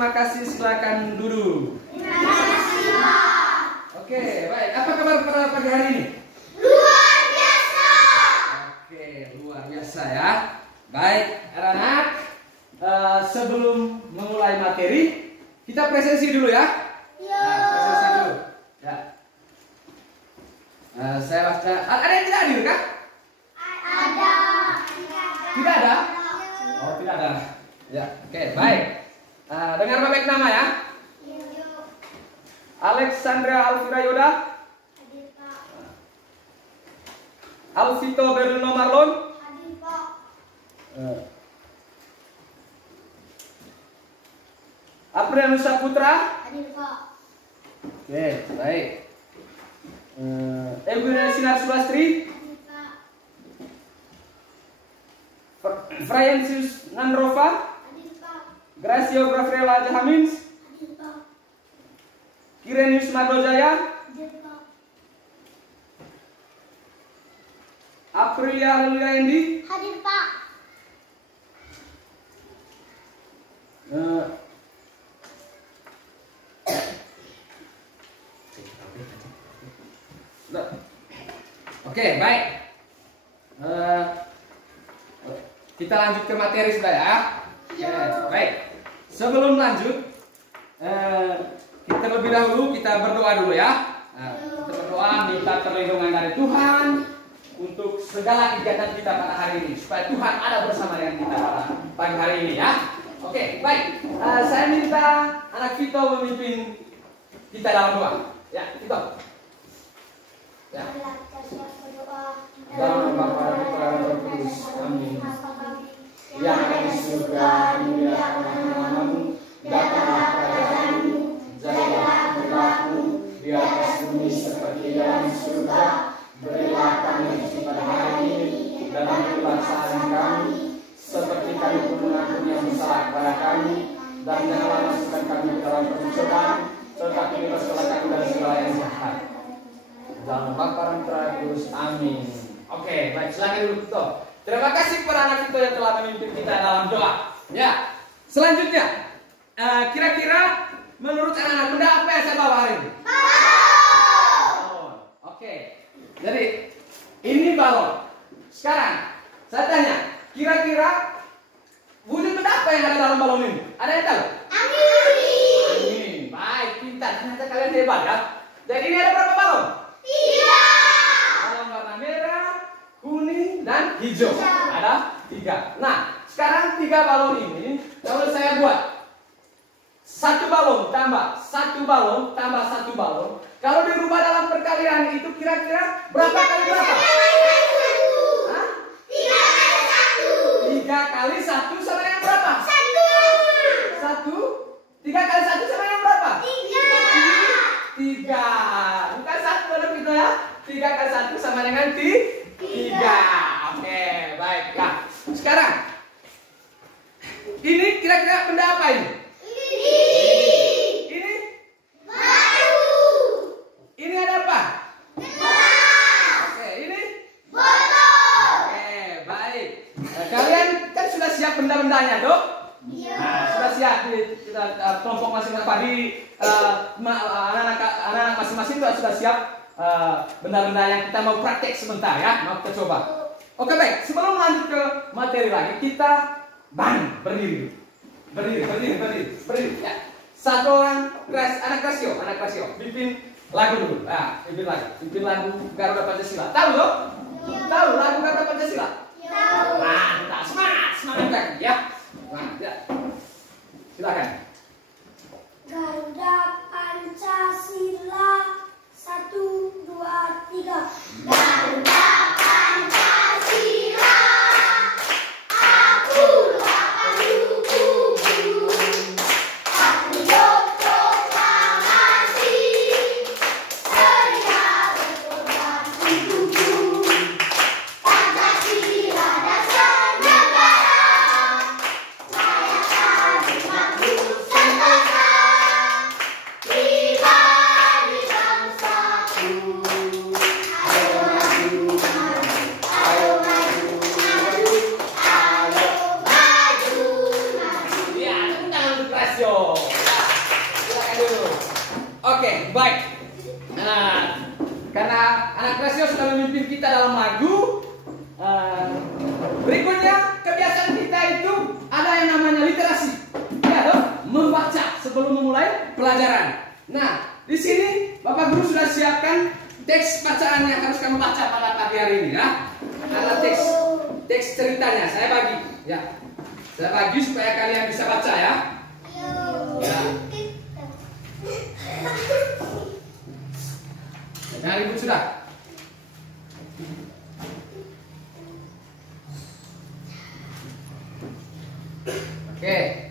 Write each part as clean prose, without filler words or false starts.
terima kasih. Silakan duduk. Terima kasih, Pak. Oke, baik. Apa kabar pada pagi hari ini? Luar biasa. Oke, luar biasa ya. Baik, anak-anak. Sebelum memulai materi, kita presensi dulu ya. Nah, presensi dulu. Ya. Saya baca. Ada yang tidak hadir kah? Ada. Tidak ada? Oh, tidak ada. Ya, oke, baik. Dengar baik nama ya. Alexandra Alvira Yoda, Hadir, Pak. Alvito Berlino Marlon, Hadir, Pak. Aprianusa Putra. Hadir, Pak. Oke, baik. Eugenia Sinar Sulastri, Hadir, Pak. Fryensius Nandrova, Hadir, Pak. Gracio Grafrela Jahamins, Hadir, Pak. Kirenius Mardojaya, Hadir, Pak. Aprilia Lulia Endi, Hadir, Pak. Oke, baik. Kita lanjut ke materi sudah ya. Oke, baik. Sebelum lanjut, kita lebih dahulu kita berdoa dulu ya. Kita berdoa minta perlindungan dari Tuhan untuk segala kegiatan kita pada hari ini, supaya Tuhan ada bersama dengan kita pada pagi hari ini ya. Oke, baik. Saya minta anak Vito memimpin kita dalam doa. Ya, Vito. Ya. Dalam Bapa dan Putra dan Roh Kudus. Amin. Yang ada di surga, dimuliakan namamu, datanglah kerajaanmu, jadilah kehendakmu di atas bumi seperti dalam surga. Berilah kami rezeki pada hari ini, dan ampunilah kesalahan kami, seperti kami pun mengampuni yang bersalah kepada kami, dan janganlah masukkan kami ke dalam pencobaan, tetapi bebaskanlah kami dari segala yang jahat. Dalam Bapa dan Putra dan Kudus. Amin. Oke, baik, silakan dulu Vito. Terima kasih kepada anak Vito yang telah memimpin kita dalam doa. Ya, selanjutnya, kira-kira menurut anak-anak muda apa yang saya bawa hari ini? Balon. Oke, jadi ini balon. Sekarang saya tanya, kira-kira wujud benda apa yang ada dalam balon ini? Ada yang tahu? Angin. Baik, pintar. Ternyata kalian hebat ya. Jadi ini ada berapa balon? 3. Balon warna merah, kuning, dan hijau. Ada 3. Nah, sekarang 3 balon ini kalau saya buat 1 balon tambah 1 balon tambah 1 balon, kalau dirubah dalam perkalian itu kira-kira berapa kali berapa? 3 kali 1 sama dengan berapa? 1. 3 kali 1 sama dengan berapa? 3. Bukan 1 ada gitu ya. 3 kali 1 sama dengan 3. Oke, baik. Nah, sekarang ini kira-kira benda apa ini? Ini? Ini ada apa? Oke, ini? Oke, baik. Nah, kalian kan sudah siap benda-bendanya, Dok? Nah, sudah siap di kelompok masing-masing di anak-anak masing-masing sudah siap benda-benda yang kita mau praktek sebentar ya, mau kita coba. Oke, baik. Sebelum lanjut ke materi lagi, kita berdiri. Ya. Satu orang anak Krasio, pimpin lagu dulu. Nah, pimpin lagu Garuda Pancasila. Tahu dong? Tahu lagu Garuda Pancasila? Mantap, semangat ya. Nah, ya. Silakan. Garuda Pancasila 1, 2, 3. Garuda Pancasila, aku akan dukungmu. Patriot proklamasi, sedia berkorban hidupku. Pancasila. memimpin kita dalam lagu. Berikutnya kebiasaan kita itu ada yang namanya literasi, ya dong, membaca sebelum memulai pelajaran. Nah, di sini Bapak Guru sudah siapkan teks bacaan yang harus kamu baca pada pagi hari ini ya. Ada teks ceritanya, saya bagi ya. Saya bagi supaya kalian bisa baca ya. Ya. Jangan ribut sudah. Oke.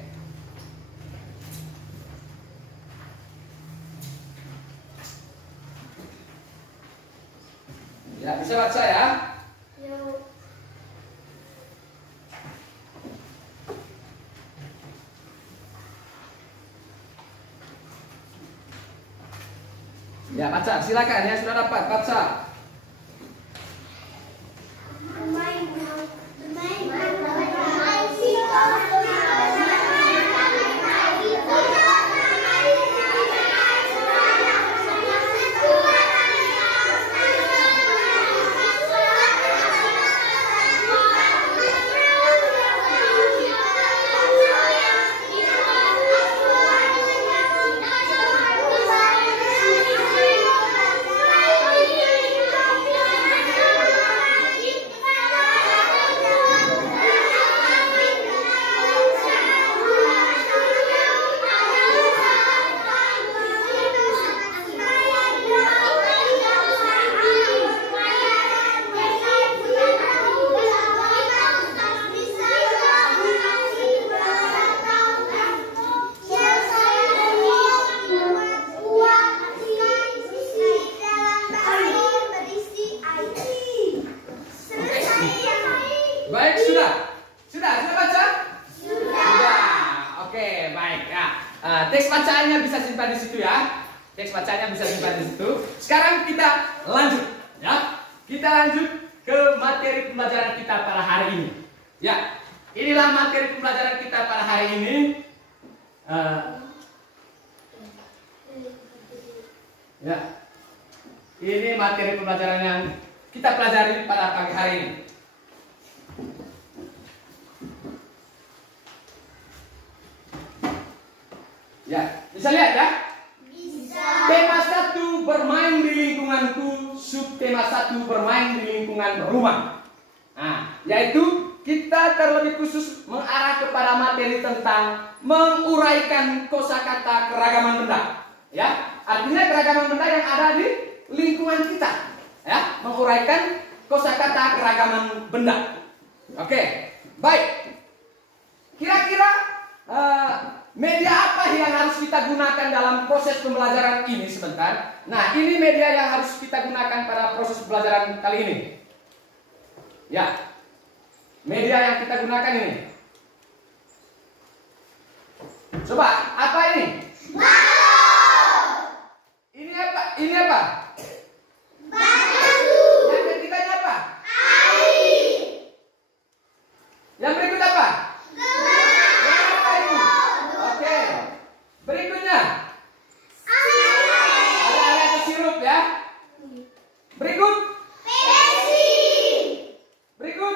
Ya, bisa baca ya. Ya, baca, silakan ya, sudah dapat baca. Baik, sudah baca? Sudah. Oke, baik ya. Teks bacaannya bisa simpan di situ ya. Teks bacaannya bisa simpan di situ. Sekarang kita lanjut ya. Kita lanjut ke materi pembelajaran kita pada hari ini. Ya, inilah materi pembelajaran kita pada hari ini. Ya, ini materi pembelajaran yang kita pelajari pada pagi hari ini. Ya, bisa lihat ya? Bisa. Tema 1 bermain di lingkunganku, subtema 1 bermain di lingkungan rumah. Nah, yaitu kita terlebih khusus mengarah kepada materi tentang menguraikan kosakata keragaman benda. Ya, artinya keragaman benda yang ada di lingkungan kita. Ya, menguraikan kosakata keragaman benda. Oke, baik. Kira-kira media apa yang harus kita gunakan dalam proses pembelajaran ini sebentar? Nah, ini media yang harus kita gunakan pada proses pembelajaran kali ini. Ya, media yang kita gunakan ini. Coba, apa ini? Ini apa? Ini apa? Yang ketiganya apa? Yang berikut apa? Berikutnya ada air sirup ya. Berikut berikut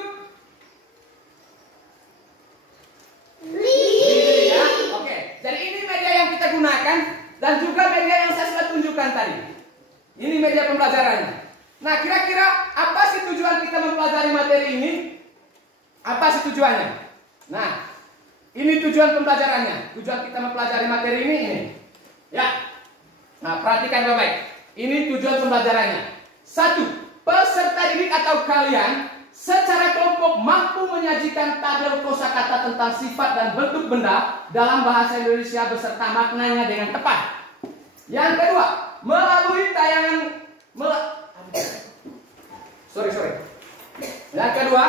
lidi ya. Oke, jadi ini media yang kita gunakan dan juga media yang saya sudah tunjukkan tadi. Ini media pembelajarannya. Nah, kira-kira apa sih tujuan kita mempelajari materi ini? Apa sih tujuannya? Nah, ini tujuan pembelajarannya. Tujuan kita mempelajari materi ini. Ya. Nah, perhatikan baik-baik. Ini tujuan pembelajarannya. 1. Peserta didik atau kalian secara kelompok mampu menyajikan tabel kosakata tentang sifat dan bentuk benda dalam bahasa Indonesia beserta maknanya dengan tepat. Yang kedua, melalui tayangan Yang kedua,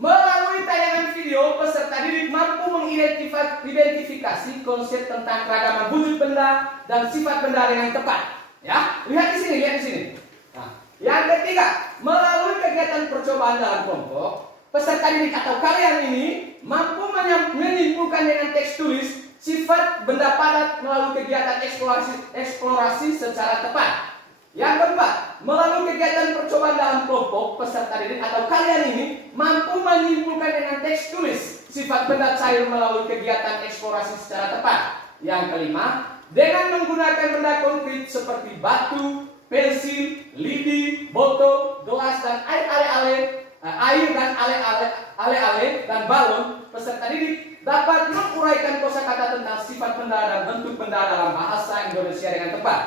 melalui tayangan video, peserta didik mampu mengidentifikasi konsep tentang keragaman wujud benda dan sifat benda dengan tepat. Ya, lihat di sini, Nah, yang ketiga, melalui kegiatan percobaan dalam kelompok, peserta didik atau kalian ini mampu menyimpulkan dengan teks tulis sifat benda padat melalui kegiatan eksplorasi secara tepat. Yang keempat, melalui kegiatan percobaan dalam kelompok, peserta didik atau kalian ini mampu menyimpulkan dengan teks tulis sifat benda cair melalui kegiatan eksplorasi secara tepat. Yang kelima, dengan menggunakan benda konkret seperti batu, pensil, lidi, botol, gelas dan air dan ale-ale dan balon, peserta didik dapat menguraikan kosakata tentang sifat benda dan bentuk benda dalam bahasa Indonesia dengan tepat.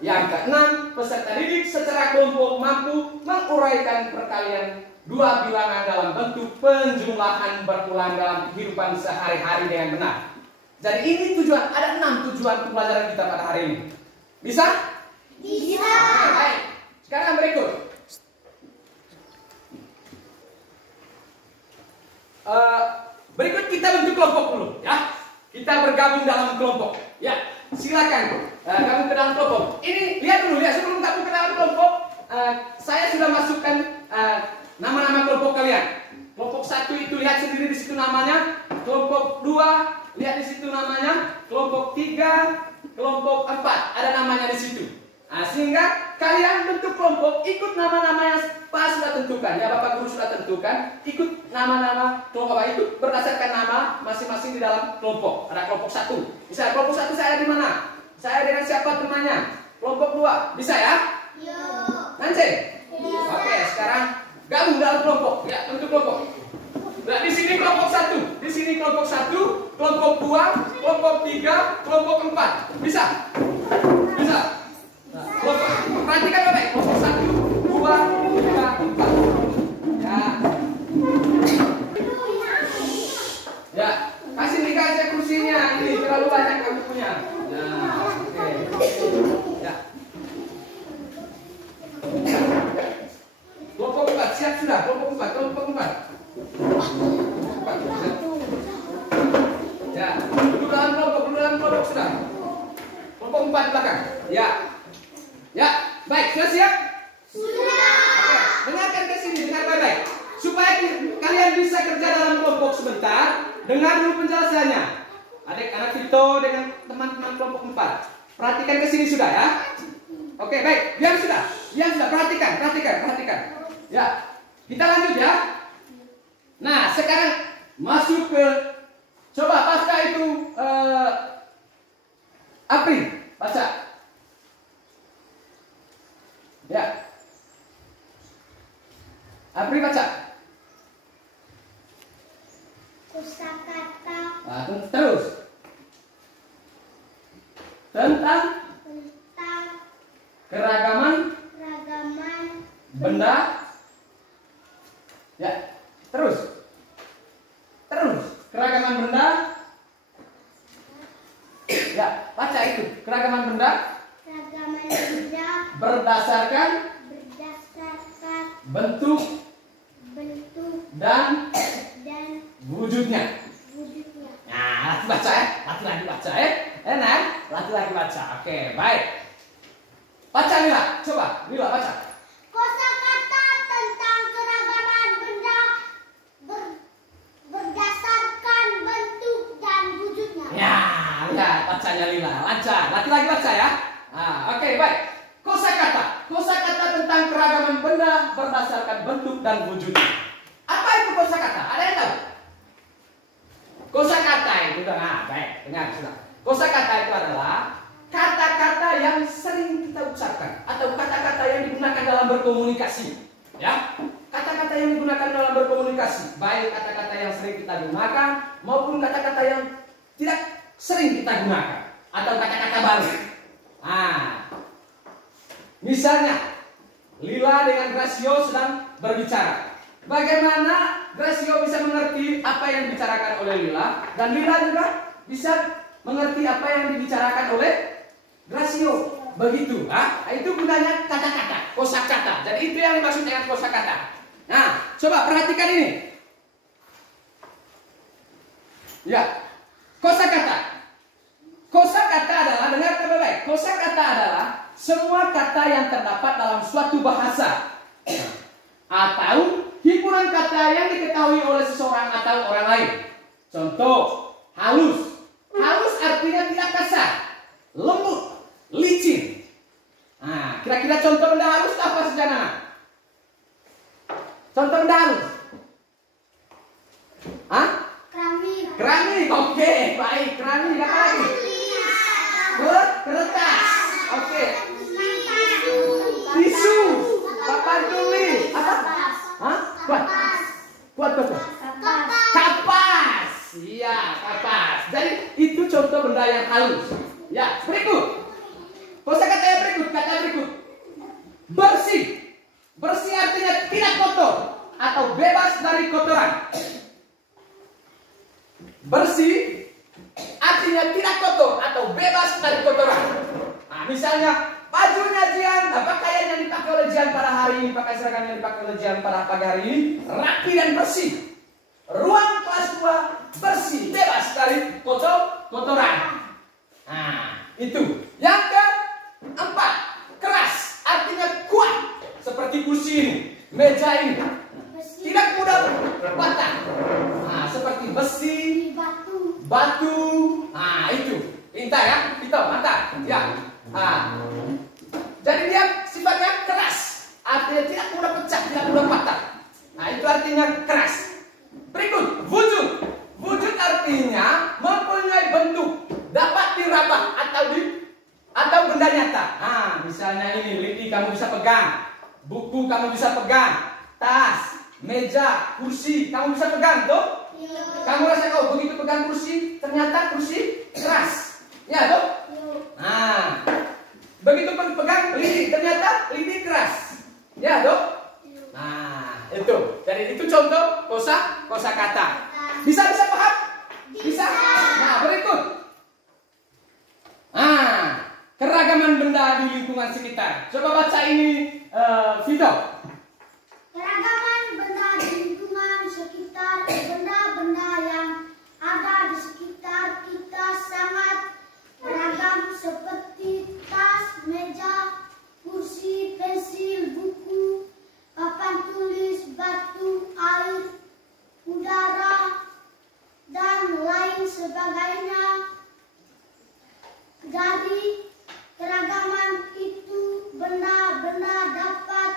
Yang keenam, peserta didik secara kelompok mampu menguraikan perkalian dua bilangan dalam bentuk penjumlahan berulang dalam kehidupan sehari-hari dengan benar. Jadi ini tujuan, ada 6 tujuan pembelajaran kita pada hari ini. Bisa? Bisa. Oke, baik. Sekarang berikut. Berikut kita bentuk kelompok dulu, ya. Kita bergabung dalam kelompok. Ya, silakan gabung ke dalam kelompok. Ini lihat dulu ya, sebelum gabung ke dalam kelompok, saya sudah masukkan nama-nama kelompok kalian. Kelompok 1 itu lihat sendiri di situ namanya. Kelompok 2 lihat di situ namanya. Kelompok 3, kelompok 4 ada namanya di situ. Nah, sehingga kalian bentuk kelompok ikut nama-nama yang Pak sudah tentukan, ya Bapak Guru sudah tentukan, ikut nama-nama kelompok Bapak itu berdasarkan nama masing-masing di dalam kelompok. Ada kelompok 1. Bisa kelompok 1 saya di mana? Saya dengan siapa temannya? Kelompok 2. Bisa ya? Yo. Nanti? Yo. Oke, sekarang gabung dalam kelompok. Ya, bentuk kelompok. Nah, di sini kelompok 1. Di sini kelompok 1, kelompok 2, kelompok 3, kelompok 4. Bisa? Bisa? Nah, kelompok, perhatikan baik, kelompok 1, 2, 3, 4. Ya. Ya, kasih nih aja kursinya. Ini terlalu banyak kamu punya. Nah, oke. Ya. Kelompok 4 siap sudah. Kelompok 4, kelompok 4. Ya, duduk dalam kelompok sudah. Kelompok 4 di belakang. Ya. Ya, baik, sudah siap? Sudah. Oke, dengarkan ke sini, dengar baik-baik. Supaya kalian bisa kerja dalam kelompok sebentar, dengar dulu penjelasannya. Adik-anak Vito dengan teman-teman kelompok 4. Perhatikan ke sini sudah ya. Oke, baik. Biar sudah. Perhatikan. Ya. Kita lanjut ya. Nah, sekarang masuk ke coba baca itu Apri, baca. Ya. Apri baca. Kosakata Nah, terus. Tentang keragaman benda. Ya. Terus. Keragaman benda. Ya, baca itu. Keragaman benda berdasarkan bentuk dan wujudnya. Nah, laki-laki baca ya. Enak, laki-laki baca. Oke, baik. Baca Mila, coba Mila baca. kosakata tentang keragaman benda berdasarkan bentuk dan wujudnya. Ya, lihat bacanya Lila, lancar. Laki-laki baca ya. Oke, baik. Kosakata tentang keragaman benda berdasarkan bentuk dan wujudnya. Apa itu kosakata? Ada yang tahu? Kosakata itu baik, dengar sudah. Kosakata itu adalah kata-kata yang sering kita ucapkan atau kata-kata yang digunakan dalam berkomunikasi. Ya, kata-kata yang digunakan dalam berkomunikasi, baik kata-kata yang sering kita gunakan maupun kata-kata yang tidak sering kita gunakan atau kata-kata baru. Misalnya Lila dengan Gracio sedang berbicara. Bagaimana Gracio bisa mengerti apa yang dibicarakan oleh Lila dan Lila juga bisa mengerti apa yang dibicarakan oleh Gracio. Begitu. Itu gunanya kata-kata, kosakata. Jadi itu yang dimaksud dengan kosakata. Nah, coba perhatikan ini. Ya, kosakata. Kosakata adalah, dengar baik-baik. Kosakata adalah semua kata yang terdapat dalam suatu bahasa atau himpunan kata yang diketahui oleh seseorang atau orang lain. Contoh, halus. Halus artinya tidak kasar, lembut, licin. Nah, kira-kira contoh benda halus apa saja, anak? Contoh benda halus. Hah? Keramik. Keramik. Oke, baik. Keramik apa lagi? Kertas. Oke. Tisu. Papan tulis. Apa? Hah? Kuat. Kuat. Kapas. Iya, kapas. Jadi itu contoh benda yang halus. Ya, berikut. Kosakata yang berikut, kata berikut. Bersih. Bersih artinya tidak kotor atau bebas dari kotoran. Bersih artinya tidak kotor atau bebas dari kotoran. Nah, misalnya bajunya Jian, pakaian yang dipakai oleh Jian pada hari ini, pakai seragam yang dipakai oleh Jian pada pagi hari ini, rapi dan bersih. Ruang kelas 2 bersih, bebas dari kotoran. Nah, itu. Yang keempat, keras artinya kuat. Seperti kursi ini, meja ini, tidak mudah patah. Nah, seperti besi, batu. Nah, itu. Pintar ya, itu mantap. Ya. Nah, jadi dia sifatnya keras, artinya tidak mudah pecah, tidak mudah patah. Nah, itu artinya keras. Berikut, wujud. Wujud artinya mempunyai bentuk, dapat diraba atau benda nyata. Nah, misalnya ini, lidi kamu bisa pegang, buku kamu bisa pegang, tas, meja, kursi kamu bisa pegang, tuh. Kamu rasa begitu pegang kursi, ternyata kursi keras, ya tuh. Nah, begitu pegang lidi, ternyata lidi keras, ya tuh. Nah, itu. Jadi itu contoh kosakata. Bisa paham? Bisa. Nah, berikut. Nah, keragaman benda di lingkungan sekitar. Coba baca ini, Vito. Keragaman benda di lingkungan sekitar, benda-benda yang ada di sekitar kita sangat beragam seperti tas, meja, kursi, pensil, buku, papan tulis, batu, air, udara, dan lain sebagainya. Dari keragaman itu, benda-benda dapat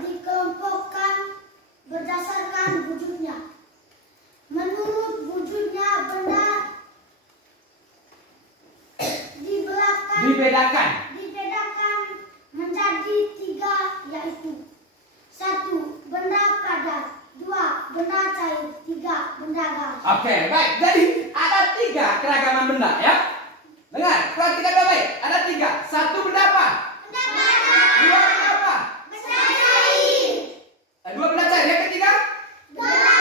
dikelompokkan berdasarkan wujudnya. Menurut wujudnya, benda dibedakan menjadi 3, yaitu 1. Benda padat, 2. Benda cair, 3. Benda gas. Oke, baik. Jadi ada 3 keragaman benda, ya. Dengar, perhatikan baik. Ada 3. 1 benda apa? Benda padat. 2 benda apa? Benda cair. 2 benda cair. Yang ketiga? Benda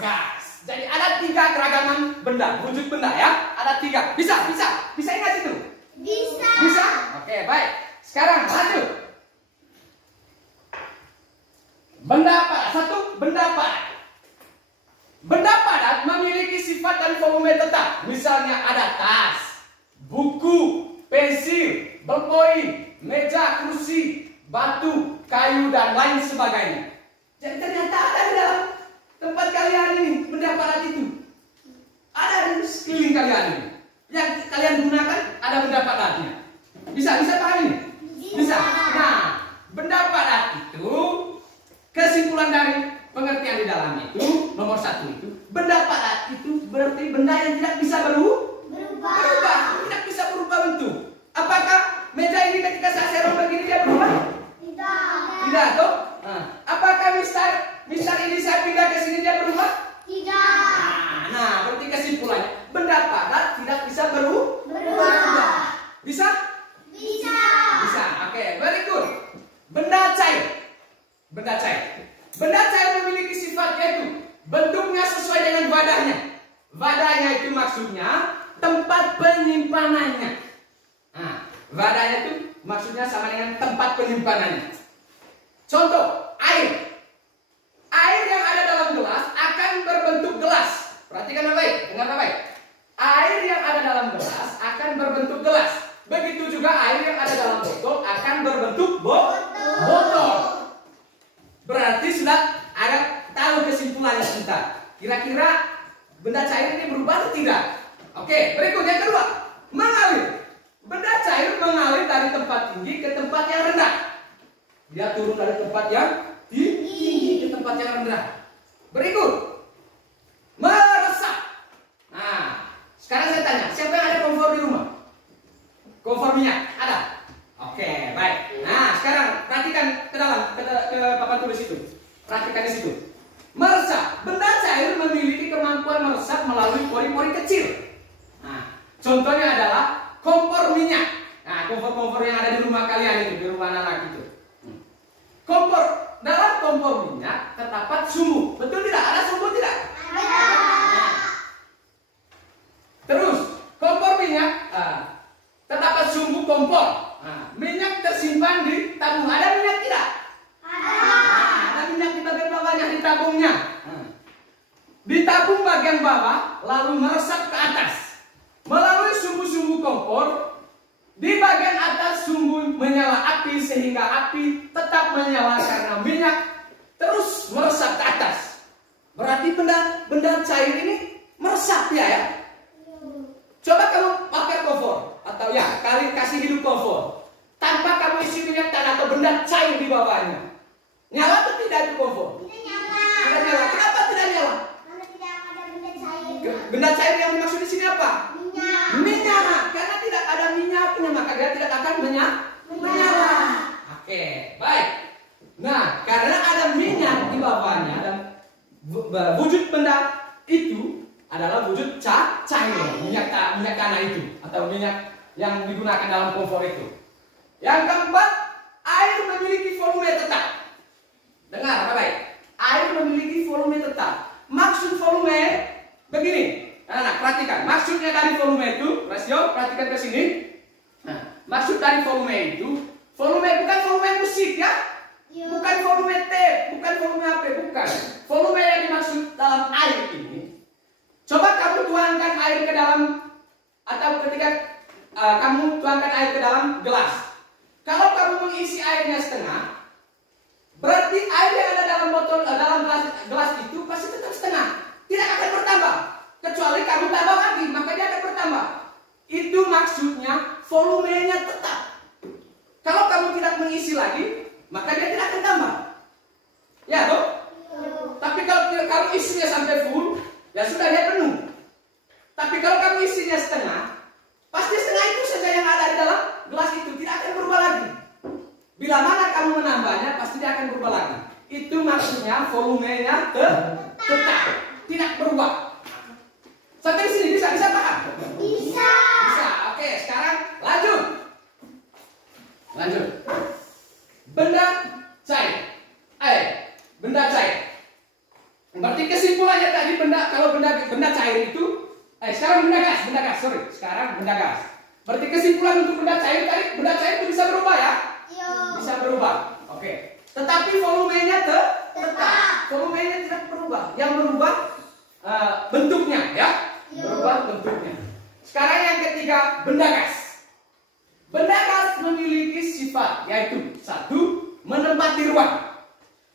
gas. Jadi ada 3 keragaman benda, wujud benda, ya. Ada 3. Bisa ingat itu? Bisa. Oke, baik. Sekarang lanjut. Benda padat. 1. Benda padat. Benda padat memiliki sifat dan volume tetap. Misalnya ada tas, buku, pensil, bolpoin, meja, kursi, batu, kayu, dan lain sebagainya. Jadi ternyata ada di dalam tempat kalian ini benda padat itu. Ada di sekeliling kalian ini. Yang kalian gunakan ada benda padatnya. Bisa paham ini? Bisa. Nah, benda padat itu, kesimpulan dari pengertian di dalam itu, nomor 1 itu, benda padat itu berarti benda yang tidak bisa berubah, tidak bisa berubah bentuk. Apakah meja ini ketika saya serong begini dia berubah? Tidak, toh? Nah, apakah misal ini saya pindah ke sini dia berubah? Tidak. Nah, berarti kesimpulannya benda padat tidak bisa berubah. Bisa? Bisa. Oke, berikut. Benda cair. Benda cair memiliki sifat yaitu bentuknya sesuai dengan wadahnya. Wadahnya itu maksudnya tempat penyimpanannya. Nah, wadahnya itu maksudnya sama dengan tempat penyimpanannya. Contoh, air. Air yang ada dalam gelas akan berbentuk gelas. Perhatikan baik, dengar baik. Air yang ada dalam gelas akan berbentuk gelas. Begitu juga air yang ada dalam botol akan berbentuk botol. Berarti sudah ada tahu kesimpulannya sebentar. Kira-kira benda cair ini berubah atau tidak? Oke, berikut yang kedua, mengalir. Benda cair mengalir dari tempat tinggi ke tempat yang rendah. Dia turun dari tempat yang tinggi ke tempat yang rendah. Berikut, meresap. Nah, sekarang saya tanya, siapa yang ada kompor di rumah? Kompor minyak, ada? Oke, baik. Nah, sekarang perhatikan ke dalam, ke papan tulis itu. Perhatikan di situ. Meresap, benda cair memiliki kemampuan meresap melalui pori-pori kecil. Nah, contohnya adalah kompor minyak. Nah, kompor-kompor yang ada di rumah kalian itu, di rumah anak itu. Dalam kompor minyak terdapat sumbu. Betul tidak? Ada sumbu tidak? Ada. Nah. Terus, kompor minyak terdapat sumbu kompor. Nah, minyak tersimpan di tabung. Ada minyak tidak? Ada. Nah, ada minyak di bagian bawahnya di tabungnya. Di tabung bagian bawah lalu meresap ke atas melalui sumbu-sumbu kompor. Di bagian atas sumbu menyala api sehingga api tetap menyala karena minyak terus meresap ke atas. Berarti benda cair ini meresap ya. Coba kamu pakai kompor atau ya kali kasih hidup kompor tanpa kamu isi minyak tanah atau benda cair di bawahnya. Nyala atau tidak itu kompor? Tidak nyala. Tidak nyala. Kenapa tidak nyala? Karena tidak ada benda cair. Benda cair yang dimaksud di sini apa? Minyak. Minyak. Karena tidak ada minyaknya maka dia tidak akan menyala. Oke, baik. Nah, karena ada minyak di bawahnya dan wujud benda itu adalah wujud cair, minyak tanah itu atau minyak yang digunakan dalam kompor itu. Yang keempat, air memiliki volume tetap. Dengar baik. Air memiliki volume tetap. Maksud volume begini. Nah, perhatikan. Maksudnya dari volume itu, rasio, perhatikan ke sini. Nah, maksud dari volume itu, volume bukan volume musik ya. Bukan volume tape, bukan volume apa, bukan. Volume yang dimaksud dalam air ini. Coba kamu tuangkan air ke dalam, atau ketika kamu tuangkan air ke dalam gelas. Kalau kamu mengisi airnya setengah, berarti air yang ada dalam botol, dalam gelas itu pasti tetap setengah. Tidak akan bertambah. Kecuali kamu tambah lagi, maka dia akan bertambah. Itu maksudnya volumenya tetap. Kalau kamu tidak mengisi lagi, maka dia tidak akan tambah. Ya toh? Tapi kalau kamu isinya sampai full, ya sudah dia penuh. Tapi kalau kamu isinya setengah, pasti setengah itu saja yang ada di dalam gelas itu tidak akan berubah lagi. Bila mana kamu menambahnya, pasti dia akan berubah lagi. Itu maksudnya volumenya tetap, tidak berubah. Sampai sini bisa paham? Bisa. Bisa. Oke, sekarang lanjut. Benda cair. Benda cair. Berarti kesimpulannya tadi kalau benda cair itu sekarang benda gas, Sekarang benda gas. Berarti kesimpulan untuk benda cair tadi, benda cair itu bisa berubah ya? Iya. Bisa berubah. Oke. Tetapi volumenya tetap. Volumenya tidak berubah. Yang berubah bentuknya ya. Berubah bentuknya. Sekarang yang ketiga, benda gas. Benda gas memiliki sifat yaitu satu, menempati ruang.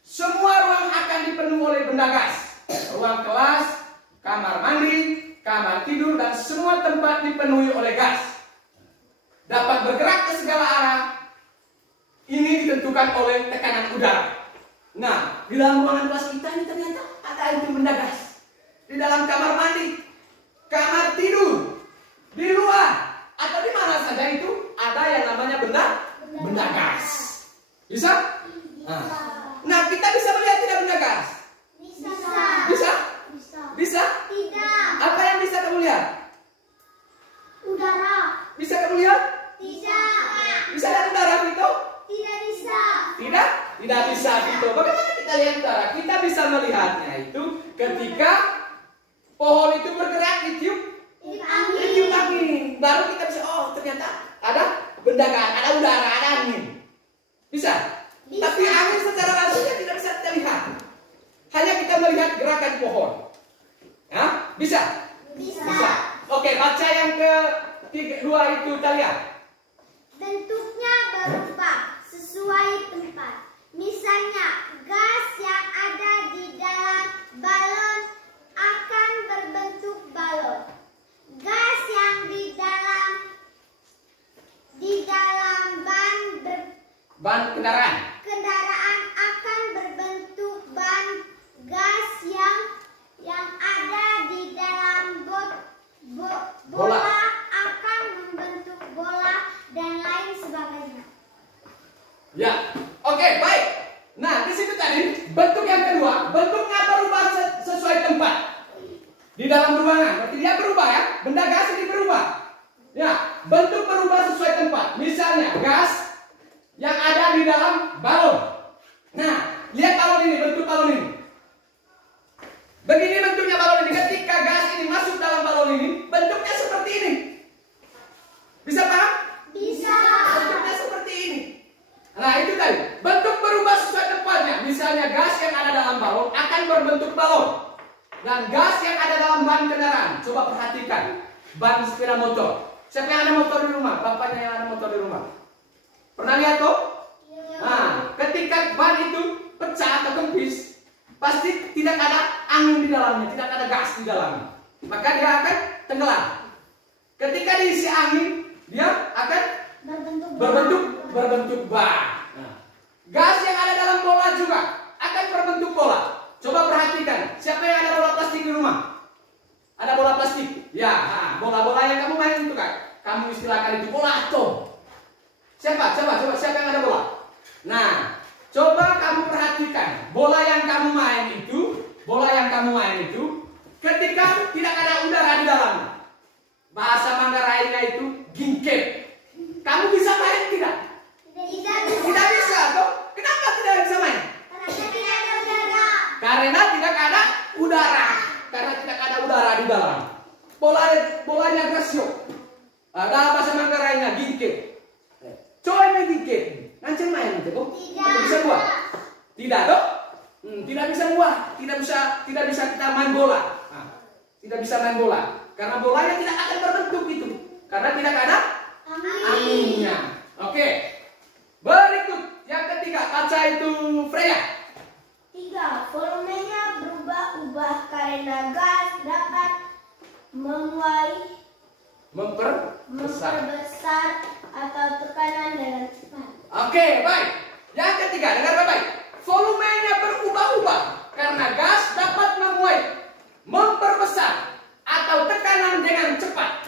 Semua ruang akan dipenuhi oleh benda gas. Ruang kelas, kamar mandi, kamar tidur dan semua tempat dipenuhi oleh gas. Dapat bergerak ke segala arah. Ini ditentukan oleh tekanan udara. Nah, di dalam ruangan kelas kita ini ternyata ada itu benda gas. Di dalam kamar mandi, kamar tidur, di luar atau di mana saja itu ada yang namanya benda gas. Bisa? Nah, kita bisa melihat tidak benda gas? Bisa? Tidak. Apa yang bisa kamu lihat? Udara. Bisa kamu lihat? Tidak. Bisa lihat udara itu? Tidak bisa. Tidak bisa gitu. Bagaimana kita lihat udara? Kita bisa melihatnya itu ketika pohon itu bergerak ditiup angin. Baru kita bisa, oh ternyata ada benda gas, ada udara, ada angin. Bisa? Tapi angin secara langsungnya tidak bisa kita lihat. Hanya kita melihat gerakan pohon. Ya? Bisa? Oke, baca yang kedua itu kita lihat. Bentuknya berubah sesuai tempat. Misalnya, gas yang ada di dalam balon akan berbentuk balon. Gas yang di dalam bentuk yang kedua, bentuknya berubah sesuai tempat. Di dalam ruangan, berarti dia berubah ya. Benda gas ini berubah. Ya, bentuk berubah sesuai tempat. Misalnya gas yang ada di dalam balon. Nah, lihat balon ini, bentuk balon ini. Begini bentuknya balon ini. Ketika gas ini masuk dalam balon ini, bentuknya seperti ini. Bisa paham? Bisa. Bentuknya seperti ini. Nah, itu tadi. Bentuk berubah sesuai tempatnya. Misalnya gas yang ada dalam balon akan berbentuk balon. Dan gas yang ada dalam ban kendaraan. Coba perhatikan. Ban sepeda motor. Siapa yang ada motor di rumah? Bapaknya yang ada motor di rumah. Pernah lihat tuh? Nah, ketika ban itu pecah atau kempis, pasti tidak ada angin di dalamnya, tidak ada gas di dalamnya. Maka dia akan tenggelam. Ketika diisi angin, dia akan berbentuk ban. Nah, gas yang ada dalam bola juga akan berbentuk bola. Coba perhatikan, siapa yang ada bola plastik di rumah? Ada bola plastik? Ya, bola-bola yang kamu main itu kan? Kamu istilahkan itu bola atom. Siapa? Coba siapa yang ada bola? Nah, coba kamu perhatikan, bola yang kamu main itu, ketika tidak ada udara di dalamnya. Bahasa Manggarainnya itu gingkep. Kamu bisa main tidak? Tidak bisa, toh? Kenapa tidak bisa main? Karena tidak ada udara. Karena tidak ada udara di dalam. Bolanya grasio. Dalam bahasa Manggarainnya gingkep. Coba main gingkep. Nganceng main nanti, kok? Bisa buat? Tidak, toh? Tidak bisa buat. Tidak bisa kita main bola. Tidak bisa main bola. Karena bolanya tidak akan berbentuk itu. Karena tidak ada anginnya. Oke. Berikut yang ketiga, kaca itu Freya. 3. Volumenya berubah-ubah karena gas dapat memperbesar atau tekanan dengan cepat. Oke, baik. Yang ketiga, dengar baik-baik. Volumenya berubah-ubah karena gas dapat memperbesar atau tekanan dengan cepat.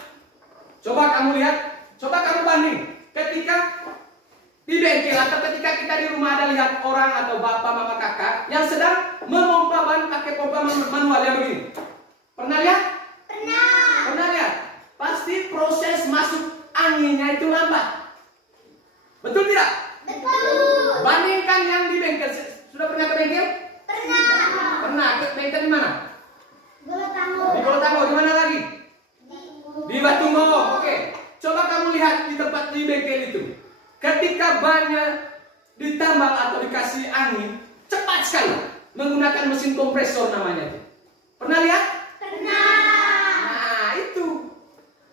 Coba kamu lihat, coba kamu banding. Ketika di bengkel atau ketika kita di rumah ada lihat orang atau bapak, mama, kakak yang sedang memompa ban pakai pompa manual yang begini. Pernah lihat? Pernah lihat? Pasti proses masuk anginnya itu lambat. Betul tidak? Betul. Bandingkan yang di bengkel. Sudah pernah ke bengkel? Pernah. Ke bengkel di mana? Di Golotango. Di mana lagi? Di Batungo. Oke. Coba kamu lihat di tempat di bengkel itu. Ketika bannya ditambal atau dikasih angin, cepat sekali menggunakan mesin kompresor namanya itu. Pernah lihat? Pernah. Nah, itu.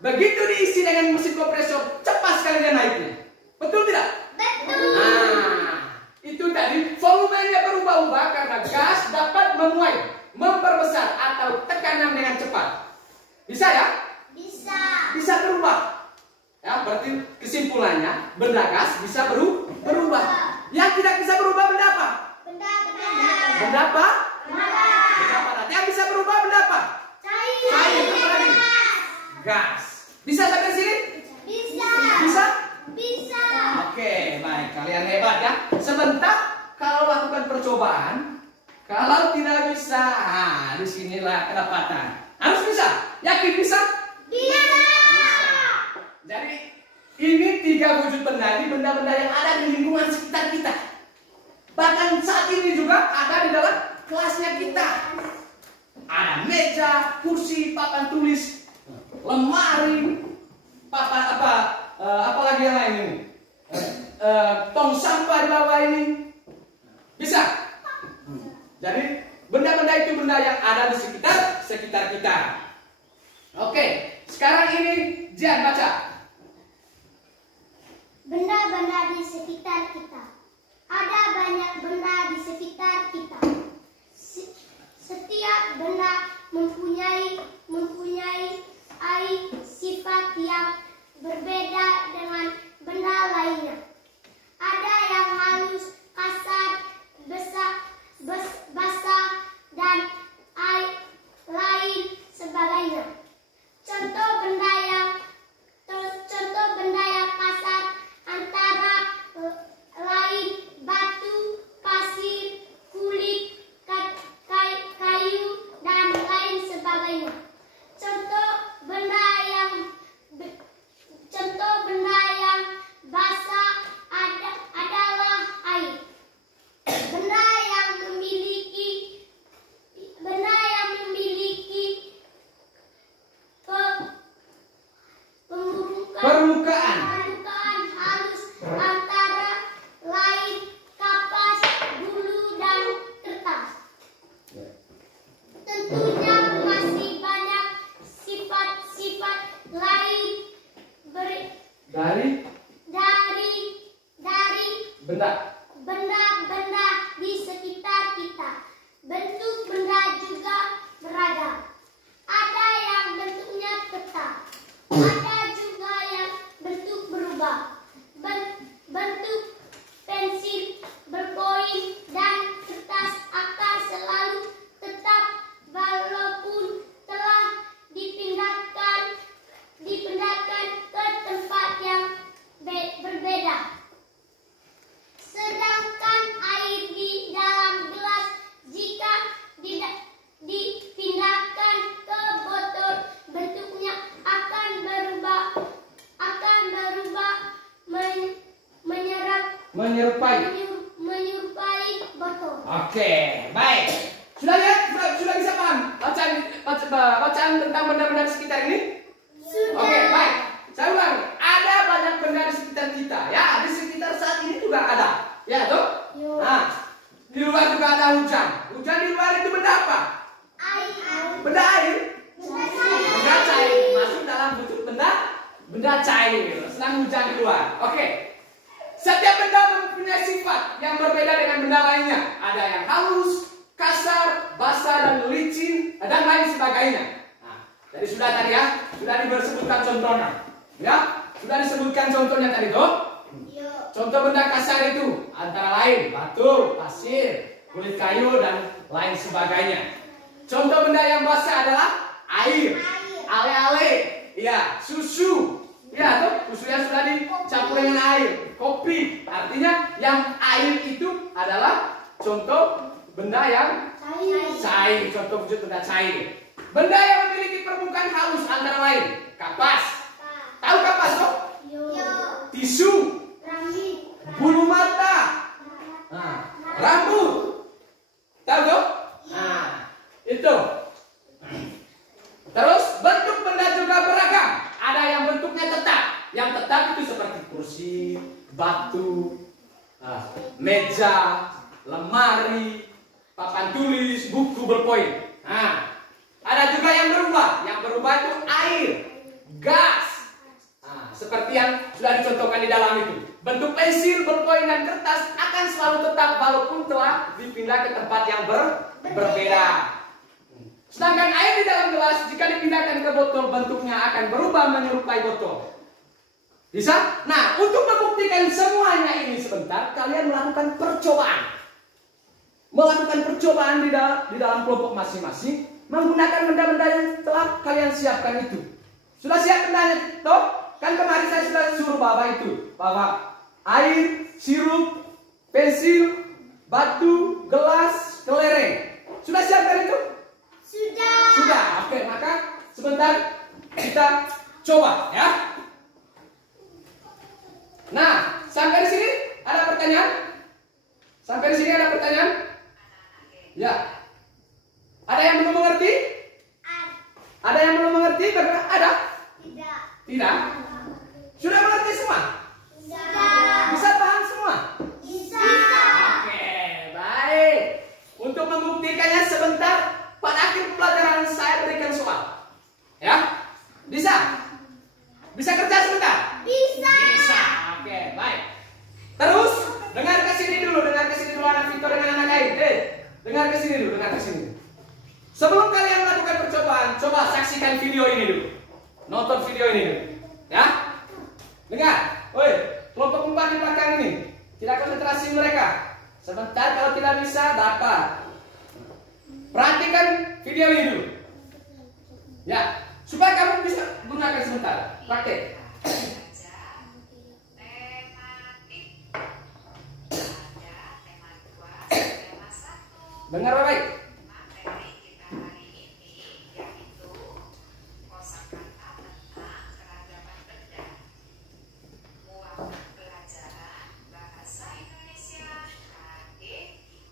Begitu diisi dengan mesin kompresor, cepat sekali dia naiknya. Betul tidak? Betul. Nah, itu tadi volumenya berubah-ubah karena gas dapat memperbesar atau tekanan dengan cepat. Bisa ya? Bisa berubah. Ya, berarti kesimpulannya benda gas bisa berubah. Yang tidak bisa berubah benda apa? Benda apa? Benda padat. Yang bisa berubah benda apa? Cair. Apa lagi? Gas. Bisa sampai sini? Bisa? Oke, baik. Kalian hebat ya. Sebentar kalau lakukan percobaan, kalau tidak bisa, disinilah kedapatan. Harus bisa. Yakin bisa? Jadi ini 3 wujud benda, ini benda-benda yang ada di lingkungan sekitar kita. Bahkan saat ini juga ada di dalam kelasnya kita. Ada meja, kursi, papan tulis, lemari, papan apa lagi yang lain ini? Tong sampah di bawah ini. Bisa? Jadi benda-benda itu benda yang ada di sekitar kita. Oke, sekarang ini Jian baca. Benda-benda di sekitar kita. Ada banyak benda di sekitar kita. Setiap benda mempunyai sifat yang berbeda dengan benda lainnya. Ada yang halus, kasar, basah, dan lain sebagainya. Contoh benda yang kasar antara lain batu, pasir, kulit, tentang benda-benda di sekitar ini? Sudah. Oke, baik. Saya ulang. Ada banyak benda di sekitar kita. Ya, di sekitar saat ini juga ada. Ya, toh? Yo. Nah, di luar juga ada hujan. Hujan di luar itu benda apa? Air. Benda air. Benda cair. Benda cair. Masuk dalam bentuk benda cair. Sedang hujan di luar. Oke. Setiap benda mempunyai sifat yang berbeda dengan benda lainnya. Ada yang halus, kasar, basah, dan licin, dan lain sebagainya. Nah, jadi sudah tadi ya, sudah disebutkan contohnya. Ya, sudah disebutkan contohnya tadi tuh. Yo. Contoh benda kasar itu antara lain batu, pasir, kulit kayu, dan lain sebagainya. Contoh benda yang basah adalah air, ale-ale, ya, susu. Ya, tuh susu yang sudah dicampur dengan air, kopi. Artinya yang air itu adalah contoh benda yang cair, contoh wujud benda cair. Benda yang memiliki permukaan halus antara lain kapas. Tahu kapas toh? Yo. Tisu, Rambut. bulu mata, nah, rambut. Tahu toh? Nah, itu. Terus bentuk benda juga beragam. Ada yang bentuknya tetap. Yang tetap itu seperti kursi, batu, meja, lemari, papan tulis, buku berpoin. Nah, ada juga yang berubah. Yang berubah itu air, gas. Nah, seperti yang sudah dicontohkan di dalam itu. Bentuk pensil, berpoin, dan kertas akan selalu tetap walaupun telah dipindah ke tempat yang berbeda. Sedangkan air di dalam gelas jika dipindahkan ke botol bentuknya akan berubah menyerupai botol. Bisa? Nah, untuk membuktikan semuanya ini sebentar, kalian melakukan percobaan. Melakukan percobaan di dalam kelompok masing-masing menggunakan benda-benda yang telah kalian siapkan itu. Sudah siap bendanya, toh? Kan kemarin saya sudah suruh bawa itu, bawa air, sirup, pensil, batu, gelas, kelereng. Sudah siapkan itu? Sudah. Sudah. Oke, maka sebentar kita coba ya. Nah, sampai di sini ada pertanyaan? Sampai di sini ada pertanyaan? Ya. Ada yang belum mengerti? Ada yang belum mengerti? Ada? Tidak. Tidak. Sudah mengerti semua? Sudah. Bisa paham semua? Bisa. Oke, baik. Untuk membuktikannya sebentar, pada akhir pelajaran saya berikan soal. Ya? Bisa? Bisa kerja sebentar? Bisa. Bisa. Oke, baik. Terus dengar ke sini dulu anak Victor dengan anak lain. Dengar ke sini dulu, dengar ke sini. Sebelum kalian melakukan percobaan, coba saksikan video ini dulu. Nonton video ini dulu. Ya? Dengar. Woi, kelompok 4 di belakang ini. Tidak konsentrasi mereka. Sebentar, kalau tidak bisa dapat. Perhatikan video ini dulu. Ya, supaya kamu bisa gunakan sebentar. Praktek. Dengar baik. Materi kita hari ini yaitu kosakata tentang keragaman benda. Muatan pelajaran bahasa Indonesia KD